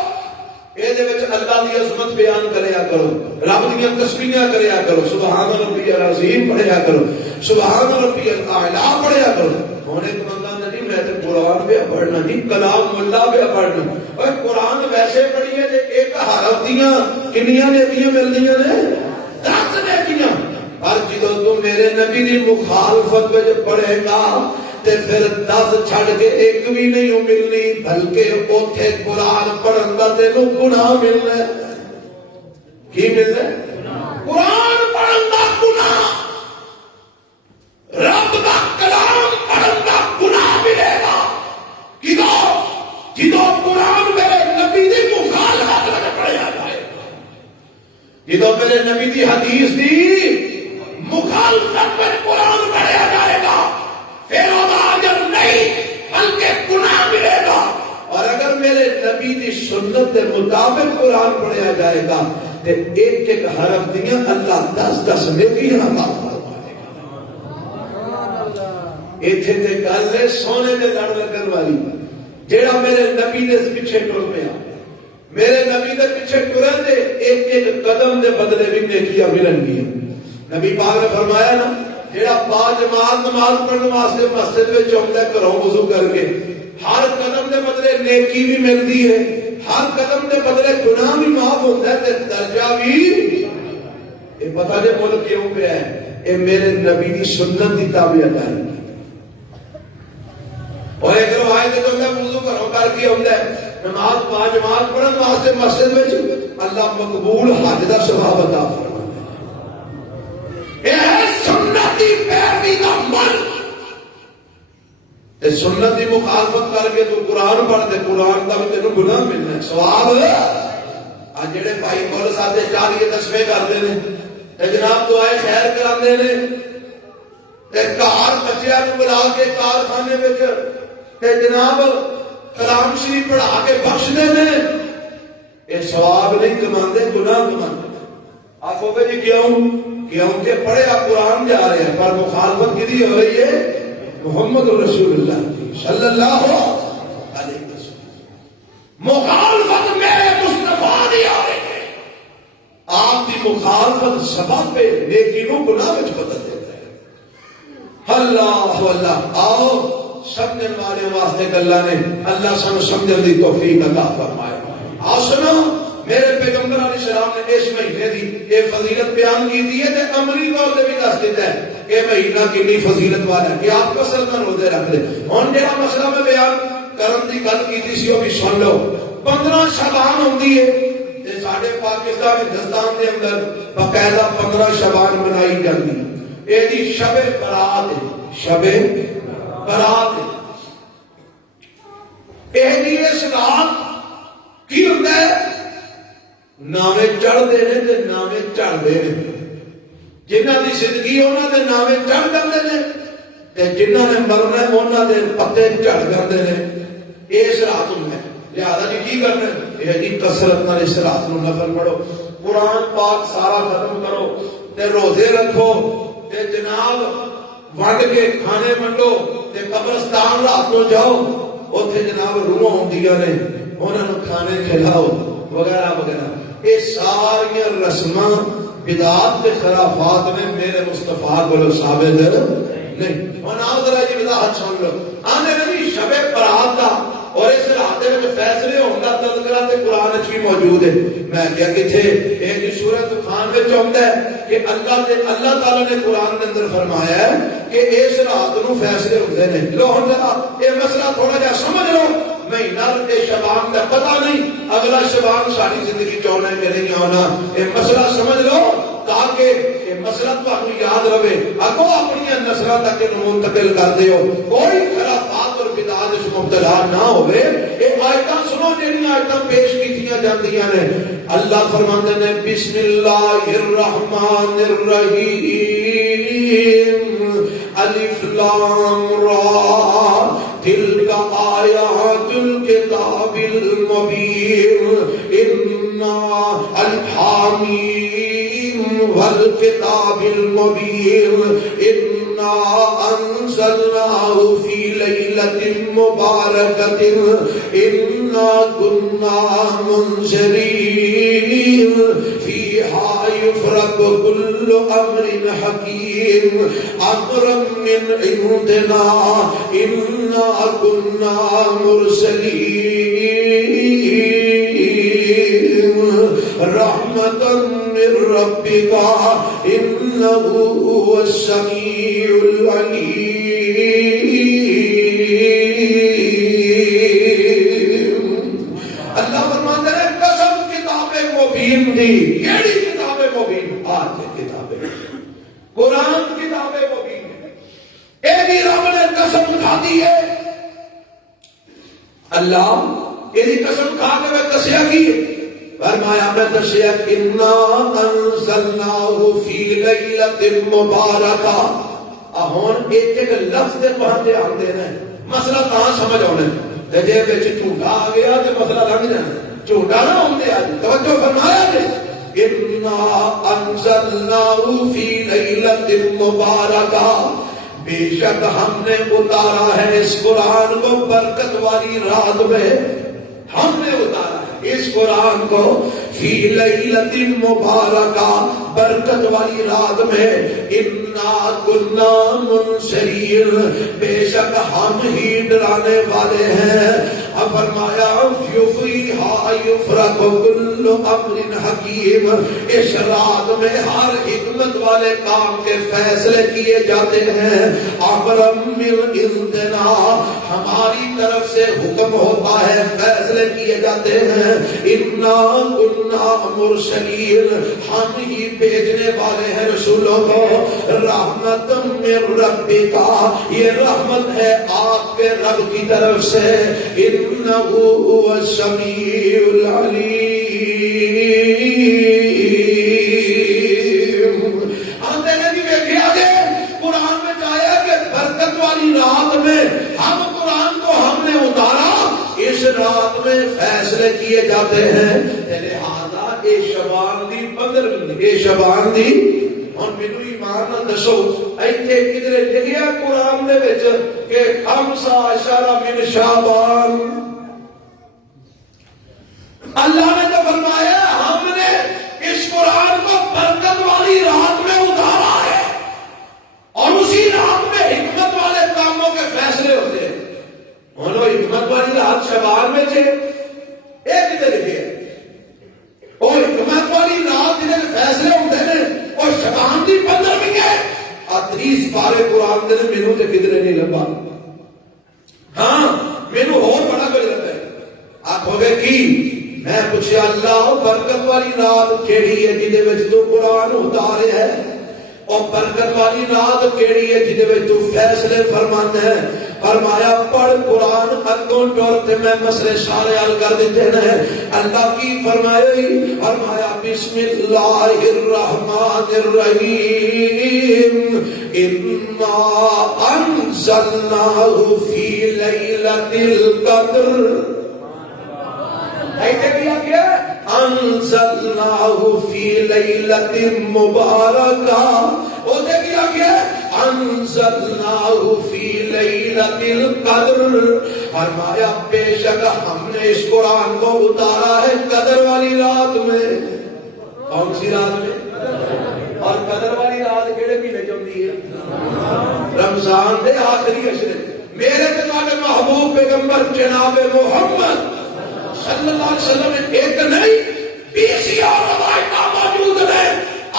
اے دے وچ اللہ دی عظمت بیان کریا کرو رب دی تسبیحاں کریا کرو سبحان ربی العظیم پڑھیا کرو سبحان ربی الاعلی پڑھیا کرو. ہن ایک بندہ نہیں میں تے قرآن پہ پڑھنا نہیں کلام اللہ پہ پڑھنا. اور قرآن ویسے پڑھیے تے ایک حرف دیاں کنیاں نیکیاں ملدیاں نے 10 نیکیاں. اور جدو تم میرے نبی دی مخالفت وچ پڑھے گا تے پھر 10 چھڑ کے ایک بھی نہیں ملنی بلکہ اوتھے قرآن پڑھن دا تینوں گناہ ملنا. کی ملنا؟ قرآن پڑھن دا گناہ رب دا کلام پڑھن دا گناہ ملے گا. جدو قرآن میرے نبی دی مخالفت وچ پڑھیا جائے گا جدو میرے نبی دی حدیث دی مخالفت پر قرآن پڑھیا جائے گا پھر وہ اجر نہیں بلکہ گناہ ملے گا. اور اگر میرے نبی کی سنت کے مطابق قرآن پڑھیا جائے گا تو ایک ایک حرف دیاں اللہ 10 نیکیاں عطا فرمائے گا. ایتھے تے گل ہے سونے دے لڑ لگن والی جیڑا میرے نبی دے پیچھے ٹر پیا میرے نبی دے پیچھے ٹرے تے ایک ایک قدم دے بدلے بھی نیکیاں ملن گی. نبی پاک نے فرمایا نا جیڑا با جماعت نماز پڑھنے واسطے مسجد میں آتا ہے گھروں وضو کر کے ہر قدم دے بدلے نیکی بھی ملتی ہے ہر قدم دے بدلے گناہ بھی معاف ہوتا ہے تے درجہ بھی. یہ پتہ نہیں بول کیوں پہ ہے یہ میرے نبی کی سنت کی تابعداری. اور ایک روایت جو میں وضو گھروں کر کے آتا ہے نماز با جماعت پڑھنے واسطے مسجد میں اللہ مقبول حج دا ثواب عطا فرمائے. سنتی پیروی کا من سنت کی مخالفت کر کے تو قرآن پڑھ دے قرآن کا بھی تینوں گناہ ملنا ثواب. آج جڑے بھائی بول ساتھ چالیے تسبیح کرتے ہیں جناب دعائے خیر کراتے ہیں گھر بچیاں بلا کے کارخانے میں جناب کلام شریف پڑھا کے بخشتے ہیں یہ ثواب نہیں کماندے گناہ آخو گے جی کیوں کہ پڑھیا قرآن جا رہے ہیں پر مخالفت کدی ہو رہی ہے محمد رسول اللہ صلی اللہ علیہ وسلم. مخالفت میرے مصطفیٰ دی آ رہی ہے. آپ کی مخالفت سبب پہ نیکی نو گناہ وچ بدل دیتا ہے. اللہ اللہ آؤ سمجھن والے واسطے اللہ نے اللہ سانو سمجھن دی توفیق عطا فرمائے. آؤ سنو میرے پیغمبر علیہ السلام نے اس مہینے دی یہ فضیلت بیان کی دی ہے تے عملی طور تے بھی دس دیتا ہے کہ مہینہ کتنی فضیلت والا ہے کہ آپ کثرت روزے رکھ لیں. ہن جڑا مسئلہ میں بیان کرن دی گل کیتی سی وہ بھی سن لو. 15 شعبان ہوندی ہے تے ساڈے پاکستان ہندوستان دے اندر باقاعدہ 15 شعبان منائی جاندی ہے. اے دی شب برات ہے. شب برات ہے. اے دی اس رات کی ہوندا ہے نامے چڑھ دے نے تے نامے چڑھ دے نے. جنہاں دی زندگی انہاں دے نامے چڑھ جاندے نے تے جنہاں نے مرنا ہے انہاں دے پتے چڑھ جاندے نے. اس رات میں لہذا جی کی کرنا ہے یہ جی کثرت نال اس رات نو نفل پڑھو قرآن پاک سارا ختم کرو تے روزے رکھو تے جناب ونڈ کے کھانے منڈو تے قبرستان رات نو جاؤ اوتھے جناب روحاں ہوندیاں نے انہاں نو کھانے کھلاؤ وغیرہ وغیرہ. یہ ساری رسماں بدعات تے خرافات میں میرے مصطفیٰ کو ثابت نہیں. اور نہ ذرا یہ وضاحت سن لو. آنے نبی شب برات دا اور اس رات دے وچ فیصلے ہون دا تذکرہ تے قرآن وچ بھی موجود ہے. میں کیا کتھے ایک سورۃ دخان وچ ہوندا ہے کہ اللہ تعالی نے قرآن دے اندر فرمایا ہے کہ اس رات نو فیصلے ہوندے نے. لو ہن ذرا یہ مسئلہ تھوڑا جہا سمجھ لو. مہینہ تے شبان کا پتہ نہیں اگلا شبان ساری زندگی چاہنا ہے کہ نہیں آنا. یہ مسئلہ سمجھ لو تاکہ یہ مسئلہ تمہیں یاد رہے اگوں اپنی نسلوں تک منتقل کر دیو. کوئی خرافات اور بدعات اس مبتلا نہ ہوئے. یہ آیتاں سنو جہاں آیتاں پیش کیتیاں جاندیاں نے. اللہ فرماتے ہیں بسم اللہ الرحمن الرحیم الف لام را تلک آیات الکتاب المبین انا الحامیم والکتاب المبین انا انزلناہ فی لیلۃ مبارکۃ انا کنا منذرین فیہا یفرق کل امر حکیم امرا من عندنا انا کنا مرسلین رحمتا من ربک انہ هو السمیع العلیم. اللہ فرماتا ہے قسم کتاب مبین دی. کیڑی کتاب مبین؟ آج کتاب قرآن کتاب مبین ہے. اے بھی رب نے قسم کھا دی ہے. اللہ یہ قسم کھا کے میں دسیا کی فرمایا میں دسیا انا انزلناہ فی لیلۃ مبارکہ. ہن ایک لفظ تے پڑھتے آندے نے مسئلہ کہاں سمجھ آنا ہے جے وچ جھوٹا آ گیا تے مسئلہ لنگ جانا. جھوٹا نہ ہوندے اج توجہ فرمایا جی انا انزلناہ فی لیلۃ مبارکہ. بے شک ہم نے اتارا ہے اس قرآن کو برکت والی رات میں. ہم نے اتارا ہے اس قرآن کو فی لیلۃ مبارکہ برکت والی رات میں. انا کنا منذرین بے شک ہم ہی ڈرانے والے ہیں. اب فرمایا فیہا یفرق کل امر حکیم. اس رات میں ہر حکمت والے کام کے فیصلے کیے جاتے ہیں. امرا من عندنا ہماری طرف سے حکم ہوتا ہے فیصلے کیے جاتے ہیں. انا کنا مرسلین ہم ہی بھیجنے والے ہیں رسولوں کو. رحمت من ربک یہ رحمت ہے آپ کے رب کی طرف سے. انہ هو السمیع العلیم. آتے نے بھی دیکھا گے قرآن میں چاہیا کہ برکت والی رات میں ہم قرآن کو ہم نے اتارا. اس رات میں فیصلے کیے جاتے ہیں. لہذا یہ شبان شعبان دی 15 یہ شعبان دی ہن مینوں ایمان نال دسو ایتھے کدھر لکھیا قرآن دے وچ کہ 15 من شعبان اللہ نے تو فرمایا ہم نے اس قرآن کو برکت والی رات میں اتارا ہے اور اسی رات میں حکمت والے کاموں کے فیصلے ہوتے ہیں. اور وہ حکمت والی رات شعبان میں سے ایک کدھر لکھے اور حکمت والی رات جنہیں فیصلے ہوتے ہیں اور شعبان دی 15 ہے. 30 پارے قرآن دے مینوں تے کدھر نہیں لبا. ہاں مینوں اور بڑا کچھ لگا ہے. آکھو گے کی میں پوچھا اللہ برکت والی رات کیڑی ہے جدے وچ تو قرآن اتارے ہے اور برکت والی رات کیڑی ہے جدے وچ تو فیصلے فرمانا ہے. فرمایا پڑھ قرآن اگوں ٹر تے میں مسئلے سارے حل کر دیتے ہیں. اللہ کی فرمایا بسم اللہ الرحمن الرحیم انا انزلناہ فی لیلۃ القدر. ایسے کیا کیا انزلناہ فی لیلۃ مبارکہ. اسے کیا کیا انزلناہ فی لیلۃ القدر. فرمایا بے شک ہم نے اس قرآن کو اتارا ہے قدر والی رات میں. کون سی رات میں؟ اور قدر والی رات کیڑے مہینے چلتی ہے؟ رمضان دے آخری عشرے. میرے تمہارے محبوب پیغمبر جناب محمد صلی اللہ علیہ وسلم نے ایک نہیں 20 اور روایتاں موجود ہیں.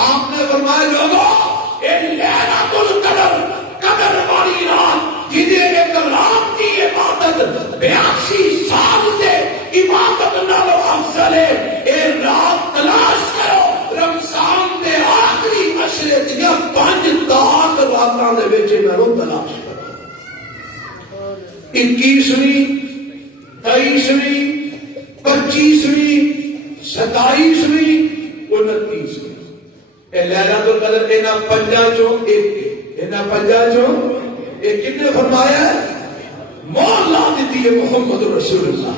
آپ نے فرمایا لوگوں لیلۃ القدر قدر والی رات جنہیں ایک رات کی عبادت 82 سال دے عبادت نالوں افضل ہے. اے رات تلاش کرو رمضان دے آخری عشرے دیاں 5 داغ راتاں دے وچ انہاں تلاش کرو. 21ویں 23ویں 25ویں 27ویں 29ویں لیلۃ القدر انہاں 5 چوں ایک. انہاں 5 چوں ایک کنے فرمایا ہے مہر لا دیتی ہے محمد رسول اللہ.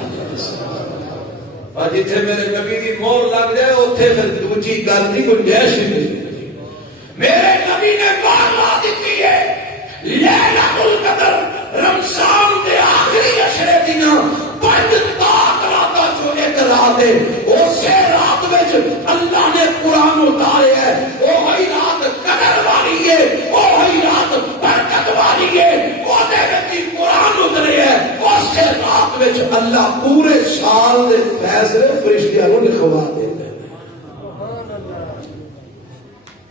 اور جتھے میرے نبی دی مہر لگ جائے اوتھے پھر دوجی گل دی گنجائش نہیں. میرے نبی نے مہر لا دیتی ہے لیلۃ القدر رمضان دے آخری عشرے دیاں 5 راتاں چوں ایک رات ہے. اسی رات وچ اللہ نے قرآن اتارے ہے. وہی رات قدر والی ہے, وہی رات برکت والی ہے, وہ دے وچ قرآن اترے ہے. اسی رات وچ اللہ پورے سال دے فیصلے فرشتیاں نوں لکھوا دیندا ہے.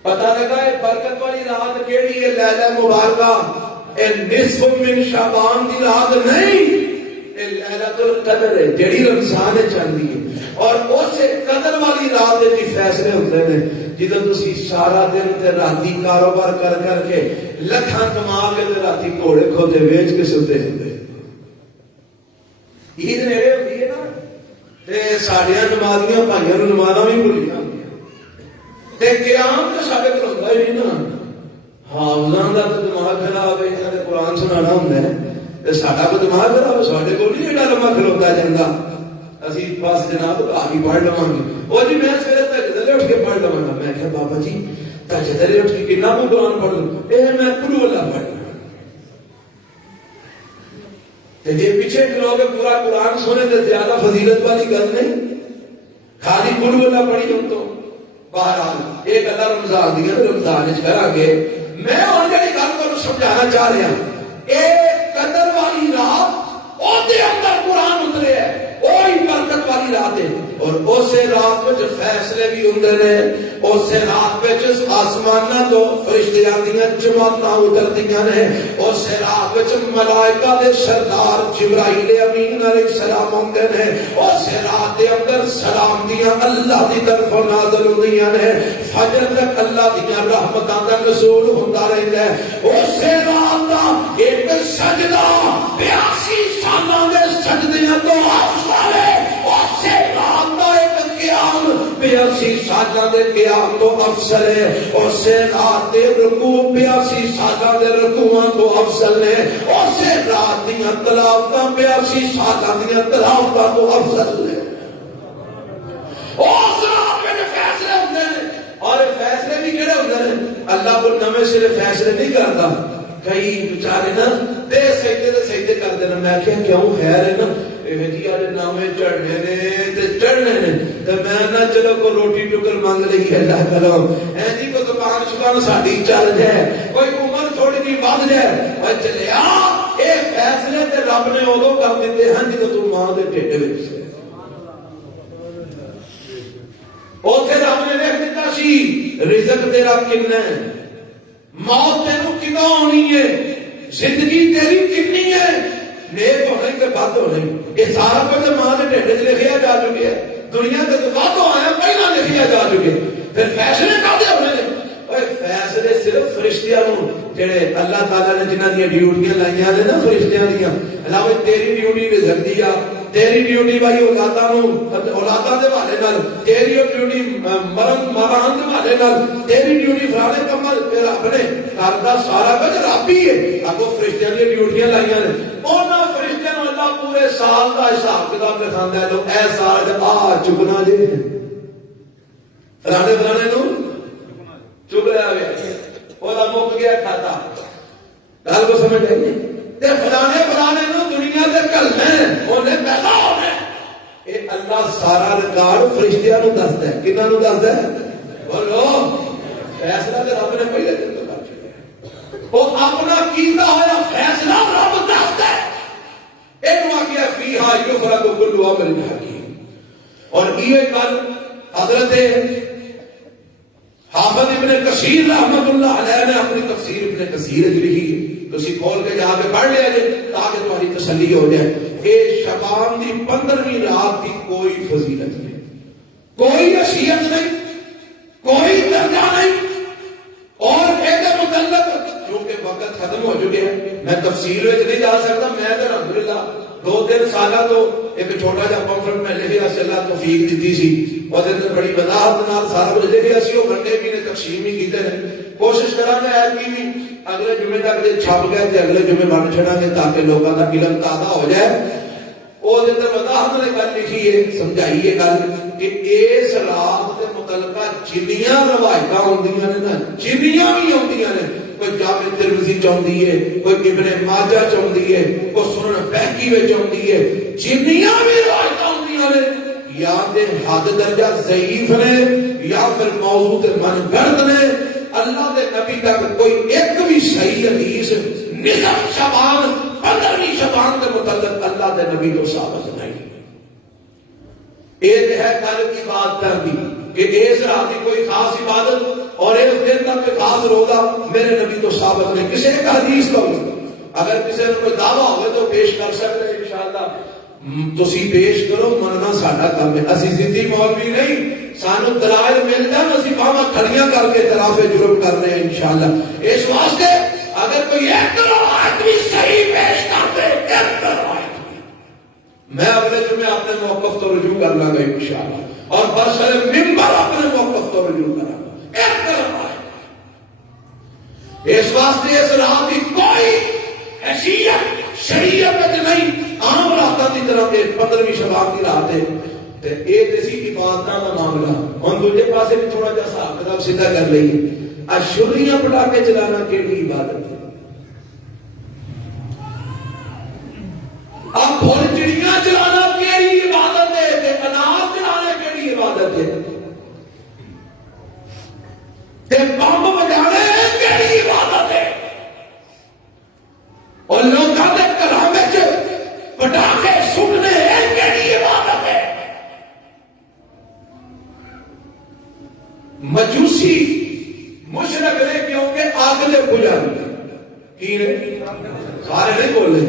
پتہ لگا ہے برکت والی رات کیڑی ہے؟ لیلہ مبارکہ. اے نصف من شعبان دی رات نہیں, لیلۃ القدر ہے جڑی رمضان چلتی ہے. اور اس قدر والی رات دے فیصلے ہوتے ہیں جدوں تسی سارا دن تے راتی کاروبار کر کر کے لکھاں کما کے تے راتی گھوڑے کھوتے ویچ کے سوتے ہوندے. عید نیڑے ہوندی ہے نا تے ساڈیاں نمازیاں بھائیاں نوں نمازاں وی بھول جاندیاں تے قیام تے ساڈے کول ہوندا ہی نہیں نا. حافظاں دا تے دماغ خراب ہے, انہاں نے قرآن سنانا ہوندا ہے. ساڈا کو دماغ خراب, ساڈے کو نہیں ایڈا لمبا کھلوتا جاتا. اسی بس جناب آگے پڑھ لواں گے. وہ جی میں سویرے تہجد اٹھ کے پڑھ لواں گا. میں کہا بابا جی تہجد اٹھ کے کتنا کو قرآن پڑھ لوں؟ میں کلو اللہ پڑھنا. جی پیچھے لوگ پورا قرآن سنے تو زیادہ فضیلت والی گل نہیں, خالی کلو اللہ پڑھی ہوں تو. بہرحال ایک اللہ رمضان دی رمضان کرا گے. میں اور جڑی گل کو سمجھانا چاہ رہا ایک قدر والی رات او دے اندر قرآن اترے ہے, وہی برکت والی رات ہے. اور اسے رات وچ فیصلے بھی ہوندے نے. اسے رات وچ آسماناں تو فرشتیاں دیاں جماعتاں اتردیاں نے. اسے رات وچ ملائکہ دے سردار جبرائیل امین علیہ السلام ہوندے نے. اسے رات دے اندر سلامتیاں اللہ دی طرف نازل ہوندیاں نے. فجر تک اللہ دیاں رحمتاں دا نزول ہوندا رہندا ہے. اسے رات دا ایک سجدہ 82 سالاں دے سجدیاں تو افضل ہے. اسے رات دا ایک قیام 82 سالاں دے قیام تو افضل ہے. اسے رات دے رکوع 82 سالاں دے رکوعاں تو افضل ہے. اسے رات دیاں تلاوتاں 82 سالاں دیاں تلاوتاں تو افضل ہے. اس رات میں فیصلے اللہ کو نویں سرے فیصلے نہیں کرتا. کئی بیچارے نا تے سجدے کرتے نا. میں کیا کیوں خیر ہے نا جی آج نامے چڑھنے نے تے چڑھنے نے تے میں نہ چلو کو روٹی ٹکر مانگ لئی اللہ کرو جی کو دکان شکان ساڈی چل جائے کوئی عمر تھوڑی جی ود جائے اور چلیا. اے فیصلے تے رب نے ادو کر دیتے ہیں جدوں تو ماں دے ڈھڈ وچ اوتھے رب نے لکھ دیتا سی رزق تیرا کنا ہے, موت تینوں کدوں ہونی ہے, زندگی تیری کنی ہے, نیک ہونا کہ بد ہونا. یہ سارا کچھ ماں کے ڈھڈ چ لکھیا جا چکے ہے. دنیا کے تو بد آیا پہلا لکھیا جا چکے. پھر فیصلے کہتے ہونے نے فیصلے صرف فرشتیاں جڑے اللہ تعالیٰ نے جنہاں دی ڈیوٹیاں لائیاں نے نا فرشتیاں دیاں. اللہ تیری ڈیوٹی رزق دی آ, تیری ڈیوٹی بھائی اولاداں دے حوالے نال, تیری ڈیوٹی مرن ماران دے حوالے نال, تیری ڈیوٹی فلانے کمل. رب نے گھر دا سارا کچھ رب ہی ہے. اگوں فرشتیاں دی ڈیوٹیاں لائیاں نے. انہاں فرشتیاں نوں اللہ پورے سال دا حساب کتاب لکھاندا ہے. تو اے سال آ چکنا جی فلانے نوں چگ لیا وہ مک گیا کھاتا. گل کو سمجھ آئی تے فلانے نو دنیا تے گھلنا انہیں پیدا ہونا. یہ اللہ سارا ریکارڈ فرشتیاں نو دسدا ہے. کنہاں نو دسدا ہے؟ بولو فیصلہ تے رب نے پہلے دن تو کر چکا. وہ اپنا کیتا ہوا فیصلہ رب دسدا ہے. اینو آکھیا فیھا یفرق کل امر حکیم. اور یہ گل حضرت حافظ ابن کثیر رحمت اللہ علیہ نے اپنی تفسیر ابن کثیر لکھی, تسی کھول کے جا کے پڑھ لیا جائے تاکہ تمہاری تسلی ہو جائے. کہ شعبان دی 15ویں رات کی کوئی فضیلت نہیں, کوئی حیثیت نہیں, کوئی درجہ نہیں. اور ایک متعلق کیونکہ وقت ختم ہو چکے ہیں میں تفصیل میں نہیں جا سکتا. میں الحمدللہ 2-3 سالہ تو ایک چھوٹا جا پمفلٹ میں لکھیا سی, اللہ توفیق دیتی سی, اور بڑی وضاحت نال سارا کچھ لکھیا سی. وہ گھنٹے بھی نے تقسیم ہی کیتے ہیں. کوشش کرا گے ایت کی بھی اگلے جمعے تک جے چھپ گئے تے اگلے جمعے بن چھڑا گے تاکہ لوگوں کا علم تازہ ہو جائے. وہ جے وضاحت نے گل لکھی ہے, سمجھائی ہے گل کہ اس رات کے متعلقہ جنیاں روایتاں ہوندیاں نے نا, جنیاں بھی ہوندیاں نے, کوئی جامع ترمذی چاہتی ہے, کوئی ابن ماجہ چاہتی ہے, کوئی سنن بہقی وچ چاہتی ہے, جنیاں بھی روایتاں ہوندیاں نے یا تے حد درجہ ضعیف نے یا پھر موضوع تے من گھڑت نے. اللہ دے نبی تک کوئی ایک بھی صحیح حدیث نصف شعبان 15ویں شعبان کے متعلق اللہ دے نبی کو ثابت نہیں. ایک ہے کل کی بات کرتی کہ اس رات کی کوئی خاص عبادت اور اس دن تک کوئی خاص روزہ میرے نبی تو ثابت نہیں. کسی ایک حدیث کا اگر کسی نے کوئی دعویٰ ہوئے تو پیش کر سکتے ہیں انشاءاللہ. تسی پیش کرو, مننا ساڈا کام ہے. اسی ضدی مولوی نہیں, سانو دلائل مل جان اسی باواں کھڑیاں کر کے اعتراف جرم کر رہے ہیں انشاءاللہ. اس واسطے اگر کوئی ایک روایت بھی صحیح پیش کر دے, ایک روایت بھی, میں اگلے جمعے اپنے موقف تو رجوع کر لاں گا انشاءاللہ, اور برسر منبر اپنے موقف تو رجوع کروں گا. ایک روایت. اس واسطے اس رات کی کوئی حیثیت شریعت میں نہیں. عام راتوں کی طرف 15ویں شعبان کی رات ہے تے اے کسی عبادتاں دا معاملہ. ہن دوجے پاسے بھی تھوڑا جا حساب کتاب سیدھا کر لئیے. اشریاں پٹاخے چلانا کیڑی عبادت ہے؟ اب پھول چڑیاں چلانا کیڑی عبادت ہے تے انار چلانا کیڑی عبادت ہے تے بم بجانے کیڑی عبادت ہے؟ اور لوگاں دے گھراں وچ پٹاخے سٹنے کیڑی عبادت ہے؟ مجوسی مشرک نے کیونکہ آگ دے پجاری کی نے سارے نہیں بولے,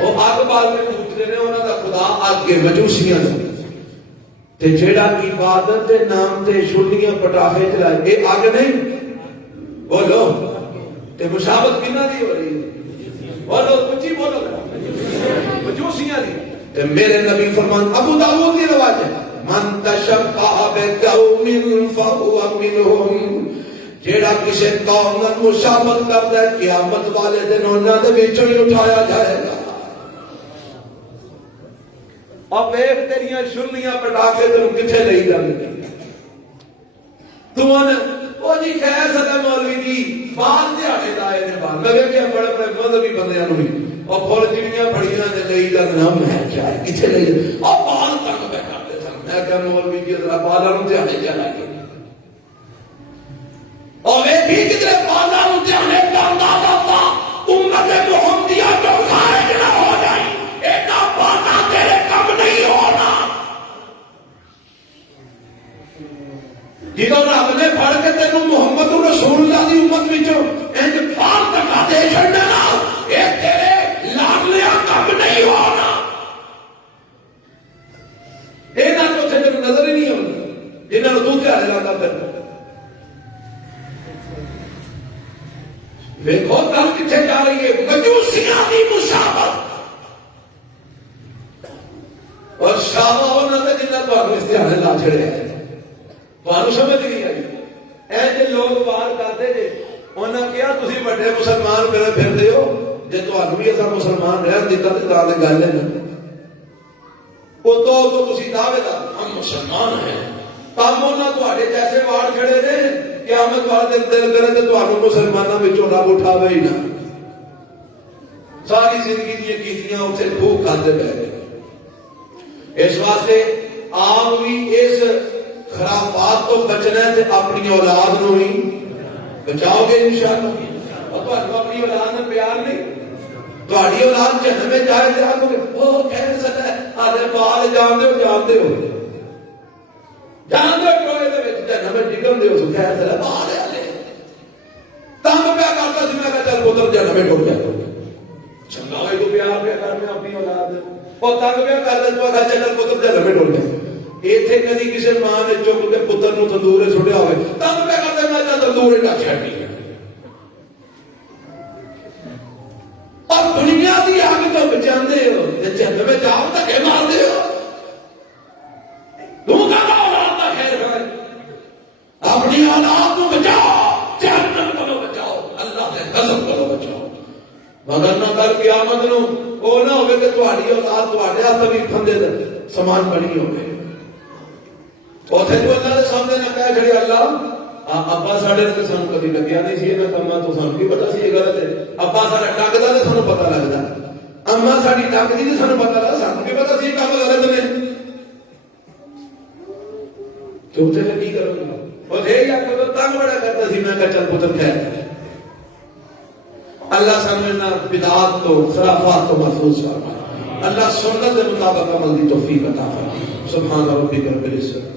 وہ آگ بال میں پوچھتے نے انہوں دا خدا آگ کے مجوسیاں تے جیڑا عبادت دے نام تے چھڑیاں پٹاخے چلائے اے آگ نہیں. بولو تے مشابت کنہ دی ہو رہی ہے؟ بولو کچھ ہی بولو مجوسیاں دی. تے میرے نبی فرمان ابو داؤد کی روایت ہے من تشبہ بقوم فہو منہم, جیڑا کسی قوم نال مشابہت کردا ہے قیامت والے دن انہاں دے وچوں ہی اٹھایا جائے گا. اب ایک تیریاں شرلیاں پٹاخے تینوں کتھے لئی جاندے تو وہ جی خیر صدا مولوی جی بال دیہڑے لائے نے بال میں ویکھیا بڑے بڑے مذہبی بندیاں نوں بھی او پھول جڑیاں پھڑیاں نے لئی دا نام ہے کیا ہے کتے لئی او بال تنگ پہ کرتے سن میں کہ مولوی جی ذرا بالاں نوں دیہڑے چلائیے اور اے بھی کدھر بالاں نوں دیہڑے کردا بابا امت محمدیہ جو خارج نہ ہو جائے ایڈا بالا تیرے کم نہیں ہونا جدو رب نے پڑھ کے تینوں محمد رسول اللہ کی امت وچوں انج بال کٹا دے چھڑنا اے تیرے لاڈلیا کم نہیں ہونا اے نہ تو تھے نظر ہی نہیں آਉਂਦਾ جنہاں نوں تو دھیانے لاتا پھر ویکھو گل کتھے جا رہی ہے مجوسیاں دی مشابہت اور شابہ انہاں تے جنہاں تہاڈے استعارے لا چھڑے ہیں تہانوں سمجھ نہیں آئی اے جے لوگ بات کرتے جے انہاں کیا تسی بڑے مسلمان پھر پھردے ہو جے تہانوں بھی اساں مسلمان رہن دتا تے تاں تے گل ہے نا او تو تسی دعوے دا ہم مسلمان ہیں کام انہاں تہاڈے جیسے واڑ کھڑے نے قیامت والے دن دل کرے تے تہانوں مسلماناں وچوں رب اٹھاوے ہی نہ ساری زندگی دی کیتیاں اوتھے بھوک کھاندے پئے اس واسطے آپ بھی اس خرافات تو بچنا ہے تے اپنی اولاد نو ہی بچاؤ گے انشاءاللہ اور تہاڈو اپنی اولاد نال پیار نہیں تہاڈی اولاد جہنم میں جائے تے آکھو گے او کہہ سکتا ہے آدھے بال جانتے ہو جانتے ٹوئے دے وچ جہنم میں ڈگن دے ہو کہہ سکتا ہے بال والے تنگ پیا کرتا سی میں کہا چل پتر جہنم میں ڈر جائے چنگا ہوئے تو پیار پیا کرنے اپنی اولاد اور تنگ پیا کرتا تو کہا چل پتر جہنم میں ڈر جائے ایتھے کدی کسی ماں نے چک کے پتر نو تندور وچ سٹیا ہوئے تنگ پیا کرتا میں چل تندور وچ ڈال چھڈنی ہے اور دنیا دی آگ تو بچاندے ہو تے جہنم میں جاؤ دھکے ماردے ہو تو کہا اولاد دا خیر ہے اپنی اولاد کو بچاؤ جہنم کو بچاؤ اللہ کے قسم کو بچاؤ مگر نہ کل قیامت نو او نہ ہوے کہ تہاڈی اولاد تہاڈے ہاتھ بھی پھندے سامان بنی ہوے اوتھے تو اللہ دے سامنے نہ کہہ چھڑے اللہ ابا ساڈے تے سانوں کبھی لگیا نہیں سی انہاں کماں تو سانوں کی پتہ سی یہ غلط ہے ابا ساڈا ٹکدا تے سانوں پتہ لگدا اما ساڈی ٹکدی تے سانوں پتہ لگدا سانوں کی پتہ سی کم غلط نے تو اوتھے کی کروں گا اوتھے یا کو تنگ بڑا کرتا سی میں کہ چل پتر خیر اللہ سمجھنا بدعات تو خرافات تو محفوظ فرمائے اللہ سنت کے مطابق عمل دی توفیق عطا فرمائے سبحان ربک رب العزت